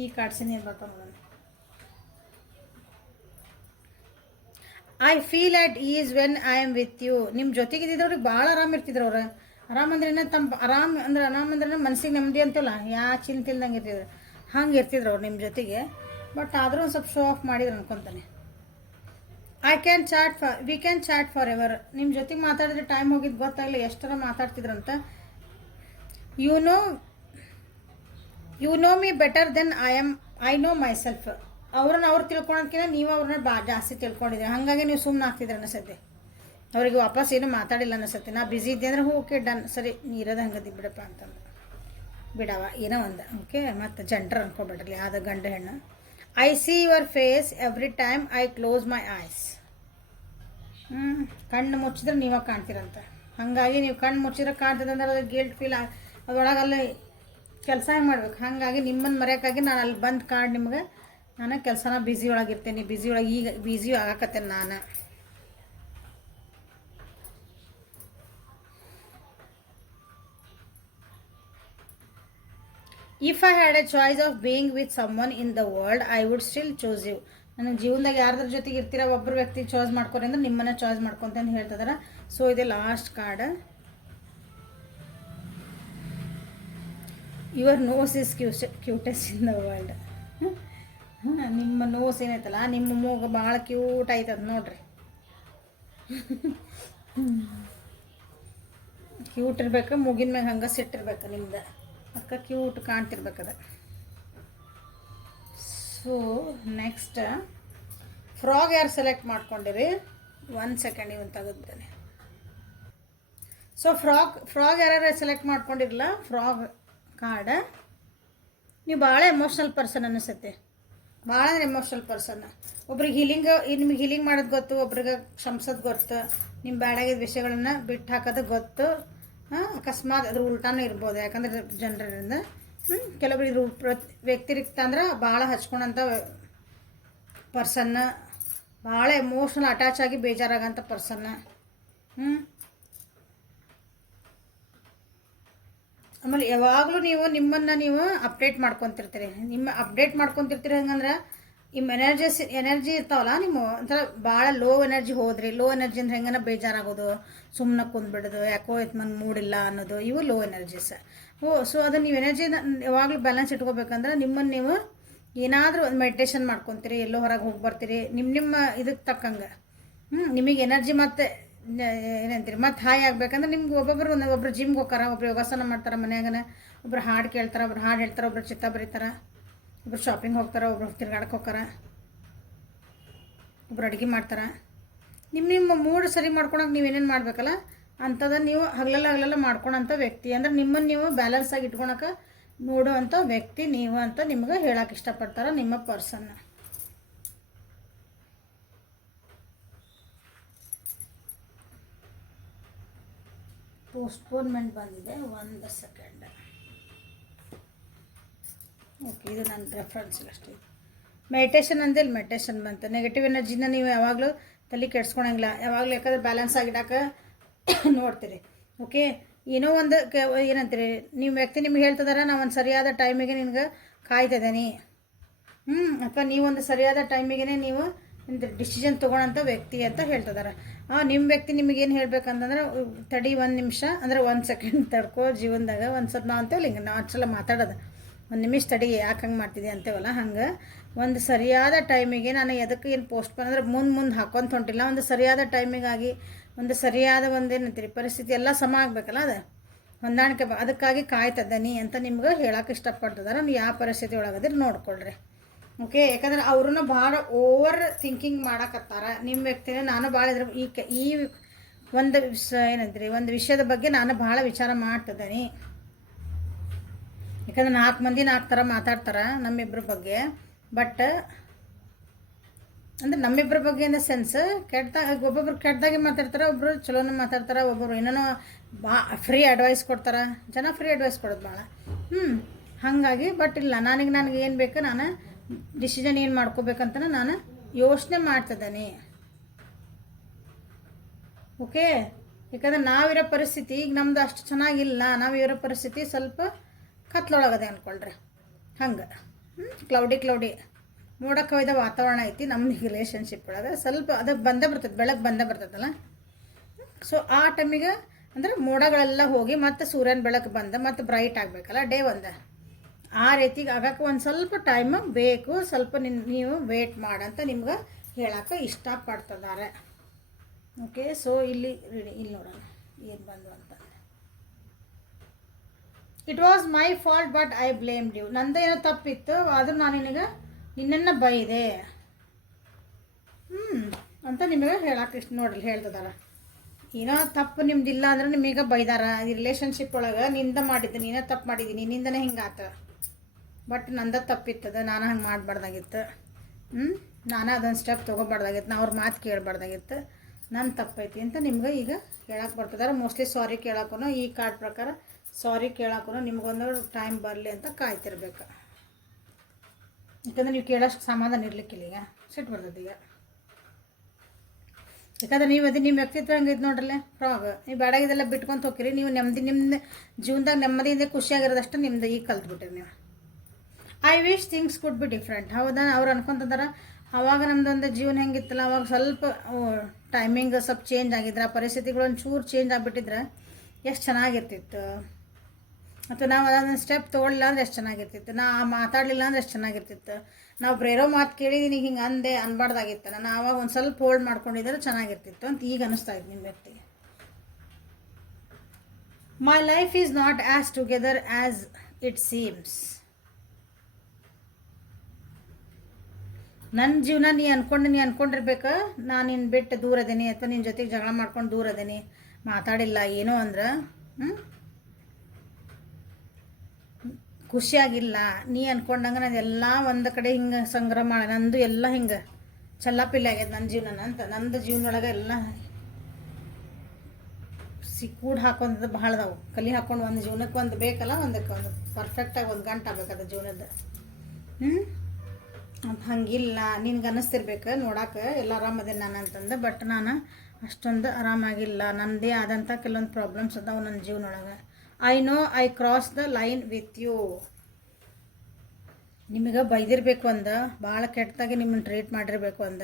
ಈ ಕಾರ್ಡ್ಸಿನ ಏನು ಬರ್ತಾವೆ ನೋಡೋಣ. I feel at ease when I am with you. ನಿಮ್ಮ ಜೊತೆಗಿದ್ದವ್ರಿಗೆ ಭಾಳ ಆರಾಮ ಇರ್ತಿದ್ರು ಅವ್ರು. ಆರಾಮಂದ್ರೇನೆ ಆರಾಮಂದ್ರೆ ಮನಸ್ಸಿಗೆ ನೆಮ್ಮದಿ ಅಂತಿಲ್ಲ, ಯಾ ಚಿಂತೆ ಇಲ್ದಂಗೆ ಇರ್ತಿದ್ರು. ಹಂಗೆ ಇರ್ತಿದ್ರು ಅವ್ರು ನಿಮ್ಮ ಜೊತೆಗೆ. ಬಟ್ ಆದರೂ ಒಂದು ಸ್ವಲ್ಪ ಶೋ ಆಫ್ ಮಾಡಿದ್ರು ಅನ್ಕೊತಾನೆ. We can chat forever. ನಿಮ್ಮ ಜೊತೆಗೆ ಮಾತಾಡಿದ್ರೆ ಟೈಮ್ ಹೋಗಿದ್ದು ಗೊತ್ತಾಗಲಿ, ಎಷ್ಟರ ಮಾತಾಡ್ತಿದ್ರಂತ. You know me better than I know myself. ಅವ್ರು ತಿಳ್ಕೊಳೋದಕ್ಕಿಂತ ನೀವು ಅವ್ರನ್ನ ಜಾಸ್ತಿ ತಿಳ್ಕೊಂಡಿದ್ದೀರಿ. ಹಾಗಾಗಿ ನೀವು ಸುಮ್ಮನೆ ಆಗ್ತಿದ್ರೆ ಅನಿಸುತ್ತೆ. ಅವ್ರಿಗೆ ವಾಪಸ್ ಏನು ಮಾತಾಡಿಲ್ಲ ಅನಿಸುತ್ತೆ. ನಾ ಬ್ಯುಸಿ ಇದ್ದೆ ಅಂದ್ರೆ ಓಕೆ ಡನ್, ಸರಿ ನೀರದ ಹಂಗದಿ ಬಿಡಪ್ಪ ಅಂತಂದು ಬಿಡವ ಏನೋ ಒಂದು. ಓಕೆ, ಮತ್ತು ಜಂಟ್ರ್ ಅನ್ಕೊಬಿಡ್ರಿ ಆದ ಗಂಡು ಹೆಣ್ಣು. I see your face every time I close my eyes. ಕಣ್ಣು ಮುಚ್ಚಿದ್ರೆ ನೀವೇ ಕಾಣ್ತೀರಂತ. ಹಾಗಾಗಿ ನೀವು ಕಣ್ಣು ಮುಚ್ಚಿದ್ರೆ ಕಾಣ್ತದೆ ಅಂದ್ರೆ ಅದು ಗಿಲ್ಟ್ ಫೀಲ್ ಅದರೊಳಗಲ್ಲಿ ಕೆಲಸ ಹೆಂಗೆ ಮಾಡ್ಬೇಕು. ಹಾಗಾಗಿ ನಿಮ್ಮನ್ನು ಮರೆಯೋಕ್ಕಾಗಿ ನಾನು ಅಲ್ಲಿ ಬಂದು ಕಾಡ್ ನಿಮ್ಗೆ ನಾನು ಕೆಲಸನ ಬ್ಯುಸಿ ಒಳಗಿರ್ತೇನೆ. ಈಗ ಬ್ಯುಸಿ ಆಗಕತ್ತೇನೆ ನಾನು. If I had a choice of being with someone in the world I would still choose you. ನನ್ನ ಜೀವನದಾಗ ಯಾರ್ದ್ರ ಜೊತೆಗೆ ಇರ್ತೀರ ಒಬ್ಬರು ವ್ಯಕ್ತಿ ಚಾಯ್ಸ್ ಮಾಡ್ಕೊರಿ ಅಂದ್ರೆ ನಿಮ್ಮನ್ನು ಚಾಯ್ಸ್ ಮಾಡ್ಕೊತ ಅಂತ ಹೇಳ್ತಿದಾರೆ. ಸೊ ಇದೆ last card. Your nose is cutest in the world. ನಿಮ್ಮ ನೋಸ್ ಏನೈತಲ್ಲ, ನಿಮ್ಮ ಮೂಗು ಭಾಳ ಕ್ಯೂಟ್ ಆಯ್ತದ ನೋಡ್ರಿ. ಕ್ಯೂಟ್ ಇರ್ಬೇಕು, ಮೂಗಿನ ಮ್ಯಾಗ ಹಂಗೆ ಸಿಟ್ಟಿರ್ಬೇಕು ನಿಮ್ದು, ಅದಕ್ಕೆ ಕ್ಯೂಟ್ ಕಾಣ್ತಿರ್ಬೇಕದ. ಸೊ ನೆಕ್ಸ್ಟ್ ಫ್ರಾಗ್ ಯಾರು ಸೆಲೆಕ್ಟ್ ಮಾಡ್ಕೊಂಡಿರಿ? 1 ಸೆಕೆಂಡ್ ಇವನ್ ತೆಗೆದ್ಬಿಡ್ತೇನೆ. ಸೊ ಫ್ರಾಗ್ ಯಾರ್ಯಾರು ಸೆಲೆಕ್ಟ್ ಮಾಡ್ಕೊಂಡಿರಲ್ಲ ಫ್ರಾಗ್ ಕಾರ್ಡ್, ನೀವು ಭಾಳ ಎಮೋಷ್ನಲ್ ಪರ್ಸನ್ ಅನಿಸುತ್ತೆ. ಭಾಳ ಅಂದ್ರೆ ಎಮೋಷ್ನಲ್ ಪರ್ಸನ್. ಒಬ್ರಿಗೆ ನಿಮ್ಗೆ ಹೀಲಿಂಗ್ ಮಾಡೋದು ಗೊತ್ತು, ಒಬ್ರಿಗೆ ಕ್ಷಮಿಸೋದು ಗೊತ್ತು, ನಿಮ್ಮ ಬ್ಯಾಡಾಗಿದ್ದ ವಿಷಯಗಳನ್ನು ಬಿಟ್ಟು ಹಾಕೋದು ಗೊತ್ತು. ಅಕಸ್ಮಾತ್ ಅದ್ರ ಉಲ್ಟಾನೂ ಇರ್ಬೋದು, ಯಾಕಂದ್ರೆ ಜನರಿಂದ ಕೆಲವೊಬ್ರಿಗೆ ವ್ಯಕ್ತಿರಿಕ್ತ ಅಂದ್ರೆ ಭಾಳ ಹಚ್ಕೊಂಡಂಥ ಪರ್ಸನ್ನ, ಭಾಳ ಎಮೋಷ್ನಲ್ ಅಟ್ಯಾಚ್ ಆಗಿ ಬೇಜಾರಾಗಂಥ ಪರ್ಸನ್ನ. ಆಮೇಲೆ ಯಾವಾಗಲೂ ನಿಮ್ಮನ್ನು ನೀವು ಅಪ್ಡೇಟ್ ಮಾಡ್ಕೊತಿರ್ತೀರಿ. ಅಪ್ಡೇಟ್ ಮಾಡ್ಕೊತಿರ್ತೀರಿ. ಹಂಗಂದ್ರೆ ನಿಮ್ಮ ಎನರ್ಜಿ ಇರ್ತಾವಲ್ಲ, ನಿಮ್ಮ ಒಂಥರ ಭಾಳ ಲೋ ಎನರ್ಜಿ ಹೋದ್ರಿ. ಲೋ ಎನರ್ಜಿ ಅಂದ್ರೆ ಹೆಂಗನ ಬೇಜಾರಾಗೋದು, ಸುಮ್ಮನೆ ಕುಂದ್ಬಿಡೋದು, ಯಾಕೋ ನನ್ನ ಮೂಡಿಲ್ಲ ಅನ್ನೋದು, ಇವು ಲೋ ಎನರ್ಜೀಸ್. ಸೊ ಅದನ್ನು ನೀವು ಎನರ್ಜಿನ ಯಾವಾಗಲೂ ಬ್ಯಾಲೆನ್ಸ್ ಇಟ್ಕೋಬೇಕಂದ್ರೆ ನಿಮ್ಮನ್ನು ನೀವು ಏನಾದರೂ ಒಂದು ಮೆಡಿಟೇಷನ್ ಮಾಡ್ಕೊತೀರಿ, ಎಲ್ಲೋ ಹೊರಗೆ ಹೋಗಿ ಬರ್ತೀರಿ, ನಿಮ್ಮ ಇದಕ್ಕೆ ತಕ್ಕಂಗೆ. ನಿಮಗೆ ಎನರ್ಜಿ ಮತ್ತು ಏನಂತೀರಿ ಮತ್ತು ಹಾಯ್ ಆಗ್ಬೇಕಂದ್ರೆ ನಿಮ್ಗೆ ಒಬ್ಬರು ಜಿಮ್ಗೆ ಹೋಗ್ತಾರ, ಒಬ್ರು ಯೋಗಾಸನ ಮಾಡ್ತಾರೆ ಮನ್ಯಾಗನ, ಒಬ್ರು ಹಾಡು ಕೇಳ್ತಾರೆ, ಒಬ್ರು ಹಾಡು ಹೇಳ್ತಾರೆ, ಒಬ್ರು ಚಿತ್ರ ಬರೀತಾರೆ, ಒಬ್ರು ಶಾಪಿಂಗ್ ಹೋಗ್ತಾರೆ, ಒಬ್ರು ತಿರ್ಗಾಡಕ್ಕೆ ಹೋಗ್ತಾರೆ, ಒಬ್ರು ಅಡುಗೆ ಮಾಡ್ತಾರೆ. ನಿಮ್ಮ ಮೂಡ್ ಸರಿ ಮಾಡ್ಕೊಳಕ್ಕೆ ನೀವೇನೇನು ಮಾಡಬೇಕಲ್ಲ ಅಂಥದ್ದನ್ನು ನೀವು ಹಗಲೆಲ್ಲ ಮಾಡ್ಕೊಳಂಥ ವ್ಯಕ್ತಿ. ಅಂದ್ರೆ ನಿಮ್ಮನ್ನು ನೀವು ಬ್ಯಾಲೆನ್ಸ್ ಆಗಿ ಇಟ್ಕೊಳಕ್ಕೆ ನೋಡೋ ಅಂಥ ವ್ಯಕ್ತಿ ನೀವು ಅಂತ ನಿಮ್ಗೆ ಹೇಳಕ್ಕೆ ಇಷ್ಟಪಡ್ತಾರೆ ನಿಮ್ಮ ಪರ್ಸನ್ನ. ಪೋಸ್ಟ್ಪೋನ್ಮೆಂಟ್ ಬಂದಿದೆ, 1 ಸೆಕೆಂಡ್. ಓಕೆ, ಇದು ನನ್ನ ರೆಫರೆನ್ಸ್ ಅಷ್ಟೇ. ಮೆಡಿಟೇಷನ್ ಅಂದಿಲ್ಲ, ಮೆಡಿಟೇಷನ್ ಬಂತು. ನೆಗೆಟಿವ್ ಎನರ್ಜಿನ ನೀವು ಯಾವಾಗಲೂ ತಲೆ ಕೆಡ್ಸ್ಕೊಳಂಗಿಲ್ಲ, ಯಾವಾಗಲೂ ಯಾಕಂದ್ರೆ ಬ್ಯಾಲೆನ್ಸ್ ಆಗಿಡಕ್ಕೆ ನೋಡ್ತೀರಿ. ಓಕೆ, ಏನೋ ಒಂದು ಏನಂತೀರಿ, ನಿಮ್ಮ ವ್ಯಕ್ತಿ ನಿಮ್ಗೆ ಹೇಳ್ತಿದಾರ ನಾ ಒಂದು ಸರಿಯಾದ ಟೈಮಿಗೆ ನಿನ್ಗೆ ಕಾಯ್ತಿದ್ದೀನಿ, ಅಥವಾ ನೀವೊಂದು ಸರಿಯಾದ ಟೈಮಿಗೆ ನೀವು ಡಿಸಿಷನ್ ತೊಗೊಳಂಥ ವ್ಯಕ್ತಿ ಅಂತ ಹೇಳ್ತಿದಾರೆ. ನಿಮ್ಮ ವ್ಯಕ್ತಿ ನಿಮಗೇನು ಹೇಳ್ಬೇಕಂತಂದ್ರೆ, ತಡಿ 1 ನಿಮಿಷ ಅಂದರೆ 1 ಸೆಕೆಂಡ್ ತಡ್ಕೋ ಜೀವನದಾಗ. ಒಂದು ಸ್ವಲ್ಪ ನಾವು ಅಂತೇವಲ್ಲ ಹಿಂಗೆ ನಾವು ಅಷ್ಟೆಲ್ಲ ಮಾತಾಡೋದು, 1 ನಿಮಿಷ ತಡಿ ಯಾಕೆ ಹಂಗೆ ಮಾಡ್ತಿದ್ದೆ ಅಂತೇವಲ್ಲ, ಹಂಗೆ ಒಂದು ಸರಿಯಾದ ಟೈಮಿಗೆ ನಾನು ಎದಕ್ಕೆ ಏನು ಪೋಸ್ಟ್ಪೋನ್ ಅಂದರೆ ಮುಂದೆ ಹಾಕೊಂತ ಹೊಂಟಿಲ್ಲ, ಒಂದು ಸರಿಯಾದ ಟೈಮಿಗಾಗಿ ಒಂದು ಸರಿಯಾದ ಒಂದೇನಂತೀರಿ ಪರಿಸ್ಥಿತಿ ಎಲ್ಲ ಸಮ ಆಗಬೇಕಲ್ಲ, ಅದು ಹೊಂದಾಣಿಕೆ ಅದಕ್ಕಾಗಿ ಕಾಯ್ತದ್ದೀನಿ ಅಂತ ನಿಮ್ಗೆ ಹೇಳಕ್ಕೆ ಇಷ್ಟಪಡ್ತಿದ್ದಾರೆ. ನೀವು ಯಾವ ಪರಿಸ್ಥಿತಿ ಒಳಗದ್ರೆ ನೋಡ್ಕೊಳ್ರಿ. ಓಕೆ, ಯಾಕಂದ್ರೆ ಅವ್ರೂ ಭಾಳ ಓವರ್ ಥಿಂಕಿಂಗ್ ಮಾಡಕತ್ತಾರ ನಿಮ್ಮ ವ್ಯಕ್ತಿನ. ನಾನು ಭಾಳ ಇದ್ರ ಈ ಒಂದು ಏನಂತೀರಿ ಒಂದು ವಿಷಯದ ಬಗ್ಗೆ ನಾನು ಭಾಳ ವಿಚಾರ ಮಾಡ್ತಿದ್ದೀನಿ. ಯಾಕಂದ್ರೆ 4 ಮಂದಿ 4 ಥರ ಮಾತಾಡ್ತಾರೆ ನಮ್ಮಿಬ್ಬರ ಬಗ್ಗೆ. ಬಟ್ ಅಂದ್ರೆ ನಮ್ಮಿಬ್ಬರ ಬಗ್ಗೆ ಇನ್ ದ ಸೆನ್ಸ್ ಒಬ್ಬೊಬ್ರು ಕೆಟ್ಟದಾಗೆ ಮಾತಾಡ್ತಾರೆ, ಒಬ್ಬರು ಚಲೋನ ಮಾತಾಡ್ತಾರೆ, ಒಬ್ಬರು ಏನೋ ಫ್ರೀ ಅಡ್ವೈಸ್ ಕೊಡ್ತಾರೆ. ಜನ ಫ್ರೀ ಅಡ್ವೈಸ್ ಕೊಡೋದು ಭಾಳ. ಹಾಗಾಗಿ ಬಟ್ ಇಲ್ಲ, ನನಗೆ ಏನು ಬೇಕು, ನಾನು ಡಿಸಿಷನ್ ಏನು ಮಾಡ್ಕೋಬೇಕಂತ ನಾನು ಯೋಚನೆ ಮಾಡ್ತಿದ್ದೀನಿ. ಓಕೆ, ಯಾಕಂದ್ರೆ ನಾವಿರೋ ಪರಿಸ್ಥಿತಿ ಈಗ ನಮ್ಮದು ಅಷ್ಟು ಚೆನ್ನಾಗಿಲ್ಲ. ನಾವಿರೋ ಪರಿಸ್ಥಿತಿ ಸ್ವಲ್ಪ ಕತ್ಲೊಳಗದೆ ಅಂದ್ಕೊಳ್ರಿ. ಹಂಗೆ ಕ್ಲೌಡಿ ಮೋಡ ಕವಿದ ವಾತಾವರಣ ಐತಿ ನಮ್ಮ ರಿಲೇಷನ್ಶಿಪ್ ಒಳಗೆ. ಸ್ವಲ್ಪ ಅದಕ್ಕೆ ಬಂದೇ ಬರ್ತದೆ, ಬೆಳಗ್ಗೆ ಬಂದೇ ಬರ್ತದಲ್ಲ. ಸೊ ಆ ಟೈಮಿಗೆ ಅಂದರೆ ಮೋಡಗಳೆಲ್ಲ ಹೋಗಿ ಮತ್ತು ಸೂರ್ಯನ ಬೆಳಕು ಬಂದ ಮತ್ತು ಬ್ರೈಟ್ ಆಗಬೇಕಲ್ಲ ಡೇ ಒಂದು. ಆ ರೀತಿಗೆ ಆಗಕ್ಕೆ ಒಂದು ಸ್ವಲ್ಪ ಟೈಮ್ ಬೇಕು, ಸ್ವಲ್ಪ ನೀವು ವೇಟ್ ಮಾಡಂತ ನಿಮ್ಗೆ ಹೇಳಕ್ಕೆ ಇಷ್ಟಪಡ್ತಿದ್ದಾರೆ. ಓಕೆ, ಸೊ ಇಲ್ಲಿ ನೋಡೋಣ ಏನು ಬಂದು ಅಂತ. It was my fault but I blamed you. ನಂದೇನೋ ತಪ್ಪಿತ್ತು, ಆದರೂ ನಾನು ನಿನ್ನನ್ನು ಬೈದೆ ಅಂತ ನಿಮಗೆ ಹೇಳಕ್ಕೆ ಇಷ್ಟ ನೋಡ್ರಿ ಹೇಳ್ತಿದಾರೆ. ಏನೋ ತಪ್ಪು ನಿಮ್ದಿಲ್ಲ ಅಂದ್ರೆ ನಿಮಗೆ ಬೈದಾರ. ಈ ರಿಲೇಷನ್ಶಿಪ್ ಒಳಗೆ ನಿಂದ ಮಾಡಿದ್ದು, ನೀನೇ ತಪ್ಪು ಮಾಡಿದ್ದೀನಿ, ನಿಂದನೇ ಹಿಂಗಾತ. ಬಟ್ ನಂದ ತಪ್ಪಿತ್ತದ, ನಾನು ಹಂಗೆ ಮಾಡಬಾರ್ದಾಗಿತ್ತು. ನಾನು ಅದೊಂದು ಸ್ಟೆಪ್ ತೊಗೋಬಾರ್ದಾಗಿತ್ತು, ನಾ ಅವ್ರ ಮಾತು ಕೇಳಬಾರ್ದಾಗಿತ್ತು, ನನ್ನ ತಪ್ಪೈತಿ ಅಂತ ನಿಮ್ಗೆ ಈಗ ಹೇಳಕ್ಕೆ ಬರ್ತಿದ್ದಾರೆ. ಮೋಸ್ಟ್ಲಿ ಸಾರಿ ಕೇಳಕ್ಕೂ ಈ ಕಾರ್ಡ್ ಪ್ರಕಾರ ಸಾರಿ ಕೇಳಕ್ಕೂ ನಿಮ್ಗೊಂದು ಟೈಮ್ ಬರಲಿ ಅಂತ ಕಾಯ್ತಿರ್ಬೇಕು. ಯಾಕಂದ್ರೆ ನೀವು ಕೇಳೋಷ್ಟು ಸಮಾಧಾನ ಇರ್ಲಿಕ್ಕಿಲ್ಲ, ಈಗ ಸಿಟ್ಟು ಬರ್ತದೆ ಈಗ. ಯಾಕಂದ್ರೆ ನೀವು ಅದು ನಿಮ್ಮ ವ್ಯಕ್ತಿತ್ವ ಹಂಗಿದ್ದು ನೋಡ್ರಲ್ಲೇ ಫ್ರಾಗ್. ನೀವು ಬೇಡಾಗಿದ್ದೆಲ್ಲ ಬಿಟ್ಕೊಂತ ಹೋಗಿರಿ. ನೀವು ನಿಮ್ಮ ಜೀವನದಾಗ ನೆಮ್ಮದಿಯಿಂದ ಖುಷಿಯಾಗಿರೋದಷ್ಟು ನಿಮ್ದು ಈಗ ಕಲ್ತ್ಬಿಟ್ಟಿರಿ ನೀವು. I wish things could be different. ಹೌದಾ, ಅವ್ರು ಅನ್ಕೊಂತಿದ್ದಾರೆ ಆವಾಗ ನಮ್ಮದೊಂದು ಜೀವನ ಹೆಂಗಿತ್ತಲ್ಲ, ಅವಾಗ ಸ್ವಲ್ಪ ಟೈಮಿಂಗ್ ಸ್ವಲ್ಪ ಚೇಂಜ್ ಆಗಿದ್ರೆ, ಆ ಪರಿಸ್ಥಿತಿಗಳು ಒಂಚೂರು ಚೇಂಜ್ ಆಗಿಬಿಟ್ಟಿದ್ರೆ ಎಷ್ಟು ಚೆನ್ನಾಗಿರ್ತಿತ್ತು. ಅಥವಾ ನಾವು ಅದೊಂದು ಸ್ಟೆಪ್ ತೊಗೊಳ್ಳಿಲ್ಲ ಅಂದ್ರೆ ಎಷ್ಟು ಚೆನ್ನಾಗಿರ್ತಿತ್ತು, ನಾ ಮಾತಾಡಲಿಲ್ಲ ಅಂದ್ರೆ ಎಷ್ಟು ಚೆನ್ನಾಗಿರ್ತಿತ್ತು. ನಾವು ಬೇರೋ ಮಾತು ಕೇಳಿದೀನಿ ಹಿಂಗೆ ಅಂದೆ ಅನ್ಬಾರ್ದಾಗಿತ್ತು, ನಾನು ಆವಾಗ ಒಂದು ಸ್ವಲ್ಪ ಹೋಲ್ಡ್ ಮಾಡ್ಕೊಂಡಿದ್ರೆ ಚೆನ್ನಾಗಿರ್ತಿತ್ತು ಅಂತ ಈಗ ಅನ್ನಿಸ್ತಾ ಇತ್ತು ನಿಮ್ಮ ವ್ಯಕ್ತಿಗೆ. My life is not as together as it seems. ನನ್ನ ಜೀವನ ನೀ ಅನ್ಕೊಂಡಿರ್ಬೇಕು ನಾನು ನಿನ್ನ ಬಿಟ್ಟು ದೂರ ಅದೇನಿ, ಅಥವಾ ನಿನ್ನ ಜೊತೆಗೆ ಜಗಳ ಮಾಡ್ಕೊಂಡು ದೂರ ಅದೇನಿ, ಮಾತಾಡಿಲ್ಲ ಏನೋ ಅಂದ್ರೆ ಖುಷಿಯಾಗಿಲ್ಲ. ನೀ ಅಂದ್ಕೊಂಡಂಗೆ ನಾನು ಎಲ್ಲ ಒಂದು ಕಡೆ ಹಿಂಗೆ ಸಂಗ್ರಹ ಮಾಡಿ ನಂದು ಎಲ್ಲ ಹಿಂಗೆ ಚಲ್ಲಾಪಿಲ್ಲ ಆಗ್ಯದ ನನ್ನ ಜೀವನ ಅಂತ. ನಂದು ಜೀವನೊಳಗೆ ಎಲ್ಲ ಕೂಡ್ ಹಾಕೊಂಡ್ ಭಾಳದವು ಕಲಿ ಹಾಕೊಂಡು ಒಂದು ಜೀವನಕ್ಕೆ ಒಂದು ಬೇಕಲ್ಲ, ಒಂದಕ್ಕೆ ಒಂದು ಪರ್ಫೆಕ್ಟಾಗಿ ಒಂದು ಗಂಟೆ ಆಗ್ಬೇಕದು ಜೀವನದ. ಅಂತ ಹಂಗಿಲ್ಲ, ನಿನ್ಗೆ ಅನ್ನಿಸ್ತಿರ್ಬೇಕು ನೋಡಕ್ಕೆ ಎಲ್ಲ ಆರಾಮದೇನೆ ನಾನು ಅಂತಂದು. ಬಟ್ ನಾನು ಅಷ್ಟೊಂದು ಆರಾಮಾಗಿಲ್ಲ, ನನ್ನದೇ ಆದಂಥ ಕೆಲವೊಂದು ಪ್ರಾಬ್ಲಮ್ಸ್ ಅದಾವೆ ನನ್ನ ಜೀವನೊಳಗೆ. I know I cross the line with you. ನಿಮಗೆ ಬೈದಿರ್ಬೇಕು ಅಂದ, ಭಾಳ ಕೆಟ್ಟದಾಗಿ ನಿಮ್ಮನ್ನು ಟ್ರೀಟ್ ಮಾಡಿರ್ಬೇಕು ಅಂದ,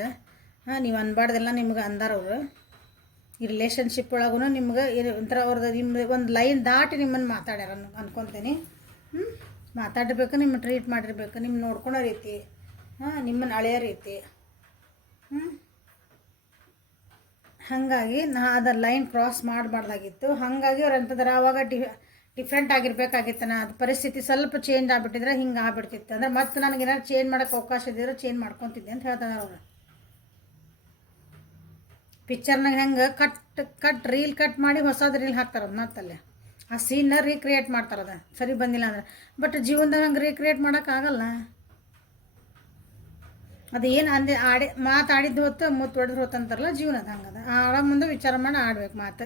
ನೀವು ಅನ್ಬಾರ್ದೆಲ್ಲ ನಿಮ್ಗೆ ಅಂದಾರವ್ರು. ಈ ರಿಲೇಷನ್ಶಿಪ್ ಒಳಗೂ ನಿಮ್ಗೆ ಒಂಥರ ಅವ್ರದ್ದು ನಿಮ್ದು ಒಂದು ಲೈನ್ ದಾಟಿ ನಿಮ್ಮನ್ನು ಮಾತಾಡ್ಯಾರ ಅನ್ಕೊತೀನಿ. ಮಾತಾಡಿರ್ಬೇಕು, ನಿಮ್ಮನ್ನು ಟ್ರೀಟ್ ಮಾಡಿರ್ಬೇಕು, ನಿಮ್ಮ ನೋಡ್ಕೊಳೋ ರೀತಿ, ನಿಮ್ಮನ್ನು ಅಳೆಯೋ ರೀತಿ. ಹಾಗಾಗಿ ನಾ ಅದರ ಲೈನ್ ಕ್ರಾಸ್ ಮಾಡಬಾರ್ದಾಗಿತ್ತು. ಹಾಗಾಗಿ ಅವ್ರು ಅಂತಂದ್ರೆ ಆವಾಗ ಡಿಫ್ರೆಂಟ್ ಆಗಿರ್ಬೇಕಾಗಿತ್ತು. ಅದು ಪರಿಸ್ಥಿತಿ ಸ್ವಲ್ಪ ಚೇಂಜ್ ಆಗಿಬಿಟ್ಟಿದ್ರೆ ಹಿಂಗೆ ಆಗ್ಬಿಡ್ತಿತ್ತು. ಅಂದ್ರೆ ಮತ್ತೆ ನನಗೇನಾದ್ರು ಚೇಂಜ್ ಮಾಡೋಕ್ಕೆ ಅವಕಾಶ ಇದ್ದಿದ್ರೆ ಚೇಂಜ್ ಮಾಡ್ಕೊತಿದ್ದೆ ಅಂತ ಹೇಳ್ತಾರೆ ಅವರು. ಪಿಕ್ಚರ್ನಾಗ ಹೆಂಗೆ ಕಟ್ ರೀಲ್ ಕಟ್ ಮಾಡಿ ಹೊಸದು ರೀಲ್ ಹಾಕ್ತಾರದು ಮತ್ತಲ್ಲೇ ಆ ಸೀನ್ನ ರೀಕ್ರಿಯೇಟ್ ಮಾಡ್ತಾರದ ಸರಿ ಬಂದಿಲ್ಲ ಅಂದ್ರೆ. ಬಟ್ ಜೀವನದಾಗ ಹಂಗೆ ರೀಕ್ರಿಯೇಟ್ ಮಾಡೋಕ್ಕಾಗಲ್ಲ. ಅದು ಏನು ಅಂದೆ ಮಾತಾಡಿದ್ದು ಹೊತ್ತು ಮುತ್ತು ಹೊಡೆದು ಹೊತ್ತು ಅಂತಾರಲ್ಲ, ಜೀವನದ ಹಂಗದ. ಆಡ ಮುಂದೆ ವಿಚಾರ ಮಾಡಿ ಆಡ್ಬೇಕು ಮಾತು.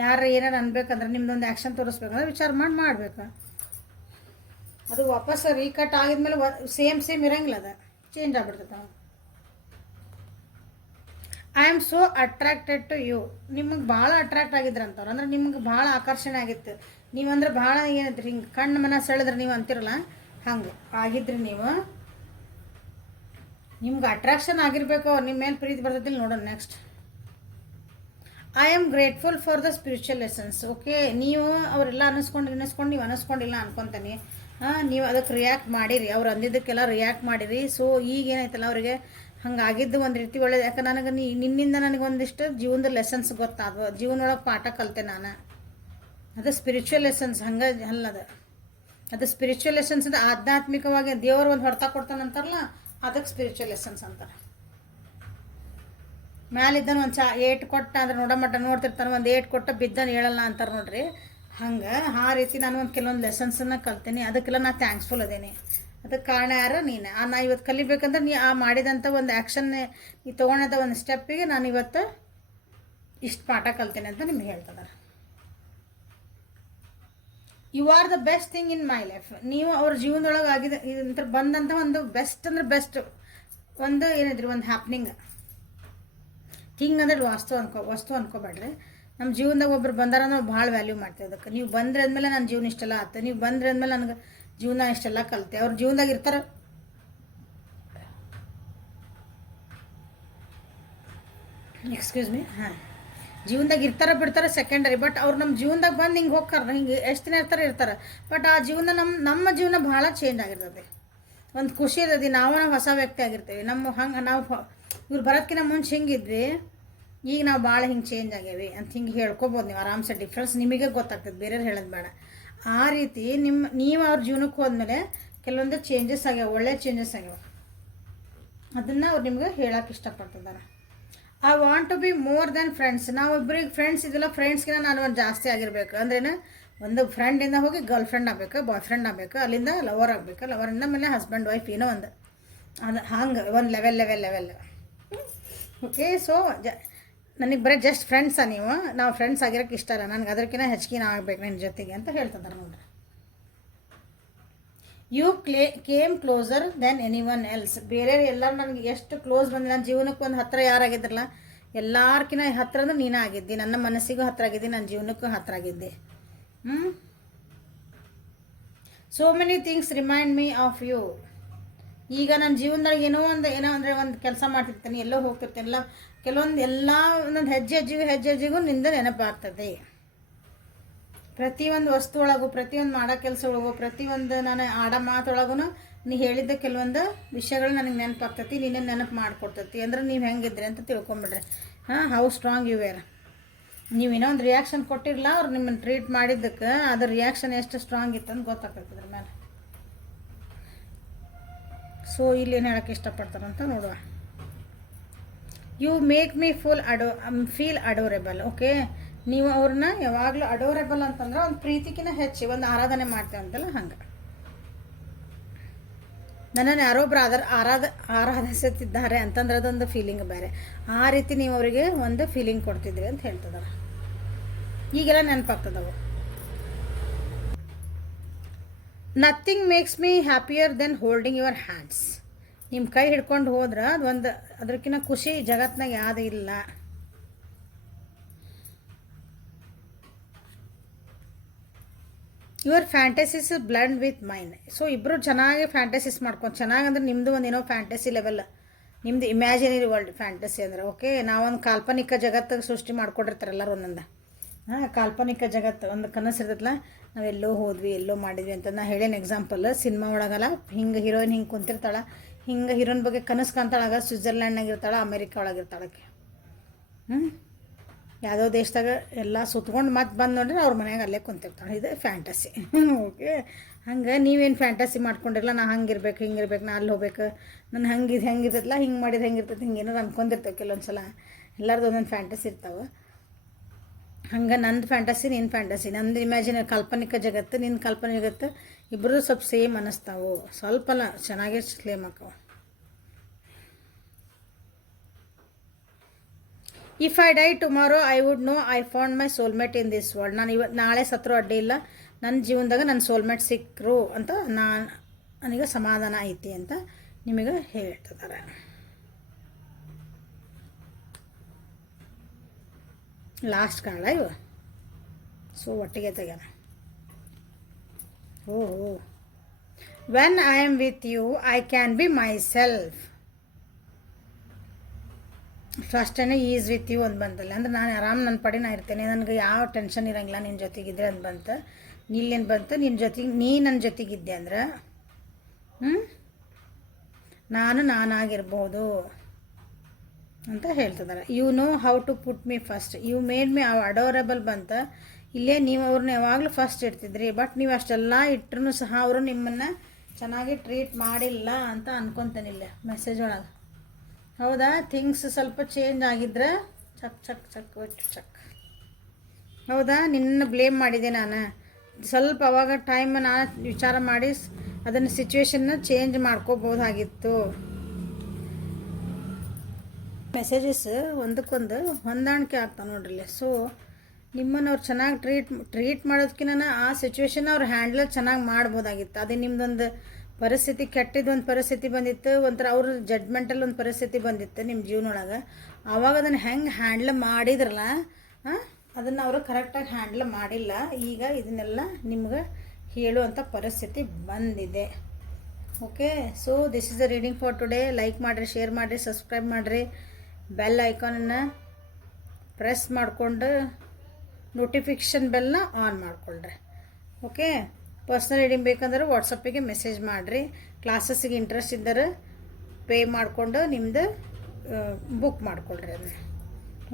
ಯಾರು ಏನಾರು ಅನ್ಬೇಕಂದ್ರೆ ನಿಮ್ದೊಂದು ಆ್ಯಕ್ಷನ್ ತೋರಿಸ್ಬೇಕಂದ್ರೆ ವಿಚಾರ ಮಾಡಿ ಮಾಡಬೇಕು. ಅದು ವಾಪಸ್ ರೀಕಟ್ ಆಗಿದ್ಮೇಲೆ ಸೇಮ್ ಇರೋಂಗಿಲ್ಲ. ಅದು ಚೇಂಜ್ ಆಗ್ಬಿಡ್ತೈತೆ ನಾವು. I am so attracted to you. ನಿಮಗೆ ಭಾಳ ಅಟ್ರಾಕ್ಟ್ ಆಗಿದ್ರಂತವ್ರು, ಅಂದ್ರೆ ನಿಮ್ಗೆ ಭಾಳ ಆಕರ್ಷಣೆ ಆಗಿತ್ತು. ನೀವಂದ್ರೆ ಭಾಳ ಏನಂದ್ರಿ, ಹಿಂಗೆ ಕಣ್ಣು ಮನ ಸೆಳೆದ್ರೆ ನೀವು ಅಂತಿರಲ್ಲ, ಹಂಗೆ ಆಗಿದ್ರಿ ನೀವು. ನಿಮ್ಗೆ ಅಟ್ರಾಕ್ಷನ್ ಆಗಿರಬೇಕು, ನಿಮ್ಮ ಮೇಲೆ ಪ್ರೀತಿ ಬರ್ತೈತಿಲ್ಲ. ನೋಡೋಣ next. I am grateful for the spiritual lessons. Okay, ನೀವು ಅವರೆಲ್ಲ ಅನ್ನಿಸ್ಕೊಂಡು ನೀವು ಅನ್ನಿಸ್ಕೊಂಡಿಲ್ಲ ಅನ್ಕೊತಾನೆ. ನೀವು ಅದಕ್ಕೆ ರಿಯಾಕ್ಟ್ ಮಾಡಿರಿ, ಅವ್ರು ಅಂದಿದ್ದಕ್ಕೆಲ್ಲ ರಿಯಾಕ್ಟ್ ಮಾಡಿರಿ. ಸೊ ಈಗ ಏನಾಯ್ತಲ್ಲ ಅವರಿಗೆ ಹಂಗಾಗಿದ್ದು ಒಂದು ರೀತಿ ಒಳ್ಳೇದು. ಯಾಕೆ ನನಗೆ ನಿನ್ನಿಂದ ನನಗೆ ಒಂದಿಷ್ಟು ಜೀವನದ ಲೆಸನ್ಸ್ ಗೊತ್ತಾದವು, ಜೀವನೊಳಗೆ ಪಾಠ ಕಲಿತೆ ನಾನು. ಅದು ಸ್ಪಿರಿಚುವಲ್ ಲೆಸನ್ಸ್ ಹಂಗೆ ಅಲ್ಲದ, ಅದು ಸ್ಪಿರಿಚುವಲ್ ಲೆಸನ್ಸ್ ಅಂದರೆ ಆಧ್ಯಾತ್ಮಿಕವಾಗಿ ದೇವರು ಒಂದು ಹೊಡ್ತಾ ಕೊಡ್ತಾನಂತಾರಲ್ಲ, ಅದಕ್ಕೆ ಸ್ಪಿರಿಚುವಲ್ ಲೆಸನ್ಸ್ ಅಂತಾರೆ. ಮ್ಯಾಲಿದ್ದಾನ ಒಂದು ಏಟ್ ಕೊಟ್ಟ ಅಂದ್ರೆ ನೋಡಮಟ್ಟ ನೋಡ್ತಿರ್ತಾನೆ, ಒಂದು ಏಟ್ ಕೊಟ್ಟ ಬಿದ್ದಾನೆ ಹೇಳಲ್ಲ ಅಂತಾರೆ ನೋಡ್ರಿ. ಹಂಗೆ ಆ ರೀತಿ ನಾನು ಒಂದು ಕೆಲವೊಂದು ಲೆಸನ್ಸನ್ನು ಕಲ್ತೀನಿ. ಅದಕ್ಕೆಲ್ಲ ನಾನು ಥ್ಯಾಂಕ್ಸ್ಫುಲ್ ಅದೇನಿ. ಅದಕ್ಕೆ ಕಾರಣ ಯಾರು ನೀನು. ನಾ ಇವತ್ತು ಕಲಿಬೇಕಂದ್ರೆ ನೀ ಮಾಡಿದಂಥ ಒಂದು ಆ್ಯಕ್ಷನ್, ನೀ ತೊಗೊಂಡಂಥ ಒಂದು ಸ್ಟೆಪ್ಪಿಗೆ ನಾನು ಇವತ್ತು ಇಷ್ಟು ಪಾಠ ಕಲ್ತೇನೆ ಅಂತ ನಿಮ್ಗೆ ಹೇಳ್ತಿದ್ದಾರೆ. You are the best thing in my life. ನೀವು ಅವ್ರ ಜೀವನದೊಳಗೆ ಆಗಿದೆ ಇಂಥ ಬಂದಂಥ ಒಂದು ಬೆಸ್ಟ್ ಅಂದ್ರೆ ಬೆಸ್ಟ್ ಒಂದು ಏನಿದ್ರಿ ಒಂದು ಹ್ಯಾಪ್ನಿಂಗ್ ಥಿಂಗ್ ಅಂದ್ರೆ ವಸ್ತು ಅನ್ಕೋಬೇಡ್ರಿ. ನಮ್ಮ ಜೀವನದಾಗ ಒಬ್ರು ಬಂದಾರ ನಾವು ಭಾಳ ವ್ಯಾಲ್ಯೂ ಮಾಡ್ತೇವೆ ಅದಕ್ಕೆ. ನೀವು ಬಂದ್ರೆ ಅಂದಮೇಲೆ ನನ್ನ ಜೀವನ ಇಷ್ಟೆಲ್ಲ ಆಯ್ತು, ನೀವು ಬಂದ್ರೆ ಅಂದಮೇಲೆ ನನಗೆ ಜೀವನ ಇಷ್ಟೆಲ್ಲ ಕಲಿತೆ. ಅವ್ರ ಜೀವನದಾಗ ಇರ್ತಾರೆ, ಎಕ್ಸ್ಕ್ಯೂಸ್ ಮೀ, ಜೀವನದಾಗ ಬಿಡ್ತಾರೆ ಸೆಕೆಂಡರಿ. ಬಟ್ ಅವ್ರು ನಮ್ಮ ಜೀವನದಾಗ ಬಂದು ಹಿಂಗೆ ಹೋಗ್ತಾರೆ, ಹಿಂಗೆ ಎಷ್ಟು ದಿನ ಇರ್ತಾರೆ. ಬಟ್ ಆ ಜೀವನ ನಮ್ಮ ಜೀವನ ಭಾಳ ಚೇಂಜ್ ಆಗಿರ್ತದೆ. ಒಂದು ಖುಷಿ ಇರ್ತದೆ, ನಾವು ಹೊಸ ವ್ಯಕ್ತಿ ಆಗಿರ್ತೀವಿ. ನಾವು ಇವ್ರು ಬರೋದಕ್ಕಿಂತ ಮುಂಚೆ ಹಿಂಗಿದ್ವಿ, ಈಗ ನಾವು ಭಾಳ ಹಿಂಗೆ ಚೇಂಜ್ ಆಗ್ಯಾವಿ ಅಂತ ಹಿಂಗೆ ಹೇಳ್ಕೊಬೋದು. ನೀವು ಆರಾಮ್ಸೆ ಡಿಫ್ರೆನ್ಸ್ ನಿಮಗೆ ಗೊತ್ತಾಗ್ತದೆ, ಬೇರೆಯವ್ರು ಹೇಳೋದು ಬೇಡ. ಆ ರೀತಿ ನೀವು ಅವ್ರ ಜೀವನಕ್ಕೆ ಹೋದ್ಮೇಲೆ ಕೆಲವೊಂದು ಚೇಂಜಸ್ ಆಗ್ಯಾವ, ಒಳ್ಳೆ ಚೇಂಜಸ್ ಆಗ್ಯಾವ. ಅದನ್ನು ಅವ್ರು ನಿಮ್ಗೆ ಹೇಳೋಕೆ ಇಷ್ಟಪಡ್ತಿದ್ದಾರೆ. I want to be more than friends. ನಾವು ಇಬ್ಬರಿಗೆ ಫ್ರೆಂಡ್ಸ್ ಇದೆಲ್ಲ, ಫ್ರೆಂಡ್ಸ್ಗಿನ ನಾನು ಒಂದು ಜಾಸ್ತಿ ಆಗಿರಬೇಕು. ಅಂದ್ರೇನು, ಒಂದು ಫ್ರೆಂಡಿಂದ ಹೋಗಿ ಗರ್ಲ್ ಫ್ರೆಂಡ್ ಆಗಬೇಕು, ಬಾಯ್ ಫ್ರೆಂಡ್ ಆಗಬೇಕು, ಅಲ್ಲಿಂದ ಲವರ್ ಆಗಬೇಕು, ಲವರಿಂದ ಮೇಲೆ ಹಸ್ಬೆಂಡ್ ವೈಫ್, ಏನೋ ಒಂದು ಅದು ಹಂಗೆ ಒಂದು ಲೆವೆಲ್. ಓಕೆ, ಸೊ ನನಗೆ ಬರೀ ಜಸ್ಟ್ ಫ್ರೆಂಡ್ಸಾ ನೀವು, ನಾವು ಫ್ರೆಂಡ್ಸ್ ಆಗಿರೋಕ್ಕೆ ಇಷ್ಟ ಇಲ್ಲ, ನನಗೆ ಅದಕ್ಕಿಂತ ಹೆಚ್ಚಿಗೆ ನಾವು ಆಗ್ಬೇಕು ನಿನ್ನ ಜೊತೆಗೆ ಅಂತ ಹೇಳ್ತಿದ್ದಾರೆ ನೋಡ್ರಿ. You came closer than anyone else. ಬೇರೆ ಎಲ್ಲರೂ ನನಗೆ ಎಷ್ಟು ಕ್ಲೋಸ್ ಬಂದು ನನ್ನ ಜೀವನಕ್ಕೆ ಒಂದು ಹತ್ತಿರ ಯಾರಾಗಿದ್ರಲ್ಲ, ಎಲ್ಲಾರ್ಕಿನ್ನ ಹತ್ತಿರ ಅಂದ್ರೆ ನೀನೇ ಆಗಿದ್ದಿ. ನನ್ನ ಮನಸ್ಸಿಗೂ ಹತ್ತಿರ ಆಗಿದ್ದಿ, ನನ್ನ ಜೀವನಕ್ಕೂ ಹತ್ತಿರ ಆಗಿದ್ದೆ. So many things remind me of you. ಈಗ ನನ್ನ ಜೀವನದಾಗ ಏನೋ ಅಂದರೆ ಒಂದು ಕೆಲಸ ಮಾಡ್ತಿರ್ತೀನಿ, ಎಲ್ಲೋ ಹೋಗ್ತಿರ್ತೀನಿಲ್ಲ, ಒಂದೊಂದು ಹೆಜ್ಜೆಗೂ ನಿಂದ ನೆನಪಾಗ್ತದೆ. ಪ್ರತಿಯೊಂದು ವಸ್ತು ಒಳಗೂ, ಪ್ರತಿಯೊಂದು ಮಾಡೋ ಕೆಲಸ ಒಳಗು, ಪ್ರತಿಯೊಂದು ನಾನು ಆಡೋ ಮಾತೊಳಗೂ ನೀ ಹೇಳಿದ್ದ ಕೆಲವೊಂದು ವಿಷಯಗಳು ನನಗೆ ನೆನಪಾಗ್ತೈತಿ, ನೀನೇ ನೆನಪು ಮಾಡಿಕೊಡ್ತೈತಿ. ಅಂದ್ರೆ ನೀವು ಹೆಂಗಿದ್ರಿ ಅಂತ ತಿಳ್ಕೊಂಬಿಡ್ರಿ. How strong you were. ನೀವೇನೋ ಒಂದು ರಿಯಾಕ್ಷನ್ ಕೊಟ್ಟಿರಲ್ಲ, ಅವ್ರು ನಿಮ್ಮನ್ನು ಟ್ರೀಟ್ ಮಾಡಿದ್ದಕ್ಕೆ ಅದ್ರ ರಿಯಾಕ್ಷನ್ ಎಷ್ಟು ಸ್ಟ್ರಾಂಗ್ ಇತ್ತು ಅಂತ ಗೊತ್ತಾಗ್ತೈತೆ ಅದ್ರ ಮೇಲೆ. ಸೊ ಇಲ್ಲಿ ಏನು ಹೇಳೋಕ್ಕೆ ಇಷ್ಟಪಡ್ತಾರಂತ ನೋಡುವ. You make me feel adorable. Okay, ನೀವು ಅವ್ರನ್ನ ಯಾವಾಗಲೂ ಅಡೋರೆಬಲ್ ಅಂತಂದ್ರೆ ಒಂದು ಪ್ರೀತಿಗಿನ ಹೆಚ್ಚು ಒಂದು ಆರಾಧನೆ ಮಾಡ್ತೇವೆ ಅಂತಲ್ಲ, ಹಂಗೆ ನನ್ನನ್ನು ಯಾರೊಬ್ಬರು ಆರಾಧಿಸುತ್ತಿದ್ದಾರೆ ಅಂತಂದ್ರೆ ಅದೊಂದು ಫೀಲಿಂಗ್ ಬೇರೆ. ಆ ರೀತಿ ನೀವು ಅವರಿಗೆ ಒಂದು ಫೀಲಿಂಗ್ ಕೊಡ್ತಿದ್ರಿ ಅಂತ ಹೇಳ್ತಿದ್ದಾರೆ. ಈಗೆಲ್ಲ ನೆನಪಾಗ್ತದವು. Nothing makes me happier than holding your hands. ನಿಮ್ಮ ಕೈ ಹಿಡ್ಕೊಂಡು ಹೋದ್ರೆ ಅದೊಂದು ಅದಕ್ಕಿಂತ ಖುಷಿ ಜಗತ್ತಿನಾಗ ಯಾವುದೂ ಇಲ್ಲ. Your fantasies blend with mine. So ಇಬ್ಬರು ಚೆನ್ನಾಗಿ ಫ್ಯಾಂಟಸೀಸ್ ಮಾಡ್ಕೊಂಡು, ಚೆನ್ನಾಗಿ ಅಂದ್ರೆ ನಿಮ್ಮದು ಒಂದು ಏನೋ ಫ್ಯಾಂಟಸಿ ಲೆವೆಲ್, ನಿಮ್ಮದು ಇಮ್ಯಾಜಿನರಿ ವರ್ಲ್ಡ್ ಫ್ಯಾಂಟಸಿ ಅಂದರೆ. ಓಕೆ, ನಾವೊಂದು ಕಾಲ್ಪನಿಕ ಜಗತ್ತಿಗೆ ಸೃಷ್ಟಿ ಮಾಡ್ಕೊಂಡಿರ್ತಾರೆ ಎಲ್ಲರೂ ಒಂದೊಂದು. ಕಾಲ್ಪನಿಕ ಜಗತ್ತು ಒಂದು ಕನಸು ಇರ್ತೈತಲ್ಲ, ನಾವೆಲ್ಲೋ ಹೋದ್ವಿ, ಎಲ್ಲೋ ಮಾಡಿದ್ವಿ ಅಂತ. ನಾ ಹೇಳೇನು ಎಕ್ಸಾಂಪಲ್, ಸಿನಿಮಾ ಒಳಗಲ್ಲ, ಹಿಂಗೆ ಹೀರೋಯಿನ್ ಹಿಂಗೆ ಕುಂತಿರ್ತಾಳೆ, ಹಿಂಗೆ ಹೀರೋಯಿನ್ ಬಗ್ಗೆ ಕನಸು ಕಾಣ್ತಾಳಾಗ ಸ್ವಿಟ್ಜರ್ಲ್ಯಾಂಡ್ನಾಗ ಇರ್ತಾಳೆ, ಅಮೇರಿಕಾ ಒಳಗಿರ್ತಾಳಕ್ಕೆ. ಯಾವುದೋ ದೇಶದಾಗ ಎಲ್ಲ ಸುತ್ಕೊಂಡು ಮತ್ತೆ ಬಂದು ನೋಡ್ರಿ ಅವ್ರ ಮನೆಯಾಗ ಅಲ್ಲೇ ಕುಂತಿರ್ತಾಳೆ. ಇದು ಫ್ಯಾಂಟಸಿ. ಓಕೆ, ಹಂಗೆ ನೀವೇನು ಫ್ಯಾಂಟಸಿ ಮಾಡ್ಕೊಂಡಿರಲ್ಲ, ನಾ ಹಂಗಿರ್ಬೇಕು, ಹಿಂಗಿರ್ಬೇಕು, ನಾ ಅಲ್ಲಿ ಹೋಗ್ಬೇಕು, ನಾನು ಹೆಂಗಿರ್ತೈತಲ್ಲ, ಹಿಂಗೆ ಮಾಡಿದ್ರೆ ಹೆಂಗಿರ್ತೈತೆ, ಹಿಂಗೆ ಏನಾರು ಅನ್ಕೊಂಡಿರ್ತೇವೆ ಕೆಲವೊಂದು ಸಲ. ಎಲ್ಲರದ್ದು ಒಂದೊಂದು ಫ್ಯಾಂಟಸಿ ಇರ್ತಾವೆ. ಹಂಗೆ ನಂದು ಫ್ಯಾಂಟಸಿ, ನಿನ್ನ ಫ್ಯಾಂಟಸಿ, ನಂದು ಇಮ್ಯಾಜಿನರಿ ಕಾಲ್ಪನಿಕ ಜಗತ್ತು, ನಿನ್ನ ಕಾಲ್ಪನಿಕ ಜಗತ್ತು, ಇಬ್ಬರು ಸ್ವಲ್ಪ ಸೇಮ್ ಅನ್ನಿಸ್ತಾವೆ. ಸ್ವಲ್ಪಲ್ಲ, ಚೆನ್ನಾಗೇ ಸ್ಲೇಮ್ ಆಕವು. If I die tomorrow I would know I found my soulmate in this world. ನಾನು ನಾಳೆ ಸತ್ರು ಅಡ್ಡಿ ಇಲ್ಲ, ನನ್ನ ಜೀವನದಾಗ ನನ್ನ ಸೋಲ್ಮೇಟ್ ಸಿಕ್ಕರು ಅಂತ ನನಗೆ ಸಮಾಧಾನ ಐತಿ ಅಂತ ನಿಮಗೆ ಹೇಳ್ತಿದ್ದಾರೆ. ಲಾಸ್ಟ್ ಕಾರ್ಡ ಇವು. ಸೊ ಒಟ್ಟಿಗೆ ತೆಗೋಣ. ಓಹೋ, when I am with you I can be myself. ಫಸ್ಟೇ ಈಸ್ ವಿತ್ ಯು ಅಂತ ಬಂತಲ್ಲ, ಅಂದ್ರೆ ನಾನು ಆರಾಮ್ ನನ್ನ ಪಡಿ ನಾ ಇರ್ತೇನೆ, ನನಗೆ ಯಾವ ಟೆನ್ಷನ್ ಇರೋಂಗಿಲ್ಲ ನಿನ್ನ ಜೊತೆಗಿದ್ರೆ ಅಂತ ಬಂತು. ನಿಲ್ಲೇನು ಬಂತು, ನಿನ್ನ ಜೊತೆಗೆ ನೀ ನನ್ನ ಜೊತೆಗಿದ್ದೆ ಅಂದ್ರೆ ನಾನು ನಾನಾಗಿರ್ಬೋದು ಅಂತ ಹೇಳ್ತಿದ್ದಾರೆ. You know how to put me first, you made me adorable ಬಂತ. ಇಲ್ಲೇ ನೀವು ಅವ್ರನ್ನ ಯಾವಾಗಲೂ ಫಸ್ಟ್ ಇಡ್ತಿದ್ರಿ, ಬಟ್ ನೀವು ಅಷ್ಟೆಲ್ಲ ಇಟ್ಟರು ಸಹ ಅವರು ನಿಮ್ಮನ್ನು ಚೆನ್ನಾಗಿ ಟ್ರೀಟ್ ಮಾಡಿಲ್ಲ ಅಂತ ಅನ್ಕೊತಾನಿಲ್ಲ ಮೆಸೇಜ್ ಒಳಗೆ. ಹೌದಾ, ಥಿಂಗ್ಸ್ ಸ್ವಲ್ಪ ಚೇಂಜ್ ಆಗಿದ್ರೆ ಚಕ್ ಚಕ್ ಚಕ್ ಒಟ್ಟು ಚಕ್. ಹೌದಾ, ನಿನ್ನ ಬ್ಲೇಮ್ ಮಾಡಿದೆ ನಾನು ಸ್ವಲ್ಪ. ಅವಾಗ ಟೈಮ್ ನಾನು ವಿಚಾರ ಮಾಡಿ ಅದನ್ನು ಸಿಚುವೇಶನ್ನ ಚೇಂಜ್ ಮಾಡ್ಕೋಬೋದಾಗಿತ್ತು. ಮೆಸೇಜಸ್ ಒಂದಕ್ಕೊಂದು ಹೊಂದಾಣಿಕೆ ಆಗ್ತಾವೆ ನೋಡ್ರಿ. ಸೊ ನಿಮ್ಮನ್ನು ಅವ್ರು ಚೆನ್ನಾಗಿ ಟ್ರೀಟ್ ಮಾಡೋದಕ್ಕಿಂತ ಆ ಸಿಚುವೇಶನ್ ಅವ್ರು ಹ್ಯಾಂಡಲ್ ಚೆನ್ನಾಗಿ ಮಾಡ್ಬೋದಾಗಿತ್ತು. ಅದೇ ನಿಮ್ದೊಂದು ಪರಿಸ್ಥಿತಿ ಕೆಟ್ಟಿದ್ದೊಂದು ಪರಿಸ್ಥಿತಿ ಬಂದಿತ್ತು, ಒಂಥರ ಅವ್ರ ಜಡ್ಮೆಂಟಲ್ಲಿ ಒಂದು ಪರಿಸ್ಥಿತಿ ಬಂದಿತ್ತು ನಿಮ್ಮ ಜೀವನೊಳಗೆ. ಆವಾಗ ಅದನ್ನು ಹೆಂಗೆ ಹ್ಯಾಂಡ್ಲ್ ಮಾಡಿದ್ರಲ್ಲ, ಅದನ್ನು ಅವರು ಕರೆಕ್ಟಾಗಿ ಹ್ಯಾಂಡ್ಲ್ ಮಾಡಿಲ್ಲ. ಈಗ ಇದನ್ನೆಲ್ಲ ನಿಮ್ಗೆ ಹೇಳುವಂಥ ಪರಿಸ್ಥಿತಿ ಬಂದಿದೆ. Okay, so this is the reading for today. Like ಮಾಡಿರಿ, ಶೇರ್ ಮಾಡಿರಿ, ಸಬ್ಸ್ಕ್ರೈಬ್ ಮಾಡಿರಿ, ಬೆಲ್ ಐಕಾನನ್ನು ಪ್ರೆಸ್ ಮಾಡಿಕೊಂಡು ನೋಟಿಫಿಕೇಷನ್ ಬೆಲ್ನ ಆನ್ ಮಾಡಿಕೊಳ್ರಿ. ಓಕೆ, ಪರ್ಸ್ನಲ್ ರೀಡಿಂಗ್ ಬೇಕಂದ್ರೆ ವಾಟ್ಸಪ್ಪಿಗೆ ಮೆಸೇಜ್ ಮಾಡಿರಿ. ಕ್ಲಾಸಸ್ಸಿಗೆ ಇಂಟ್ರೆಸ್ಟ್ ಇದ್ದರೆ ಪೇ ಮಾಡಿಕೊಂಡು ನಿಮ್ಮದು ಬುಕ್ ಮಾಡಿಕೊಳ್ರಿ ಅದನ್ನು.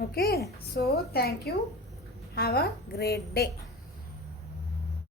Okay, so thank you. Have a great day.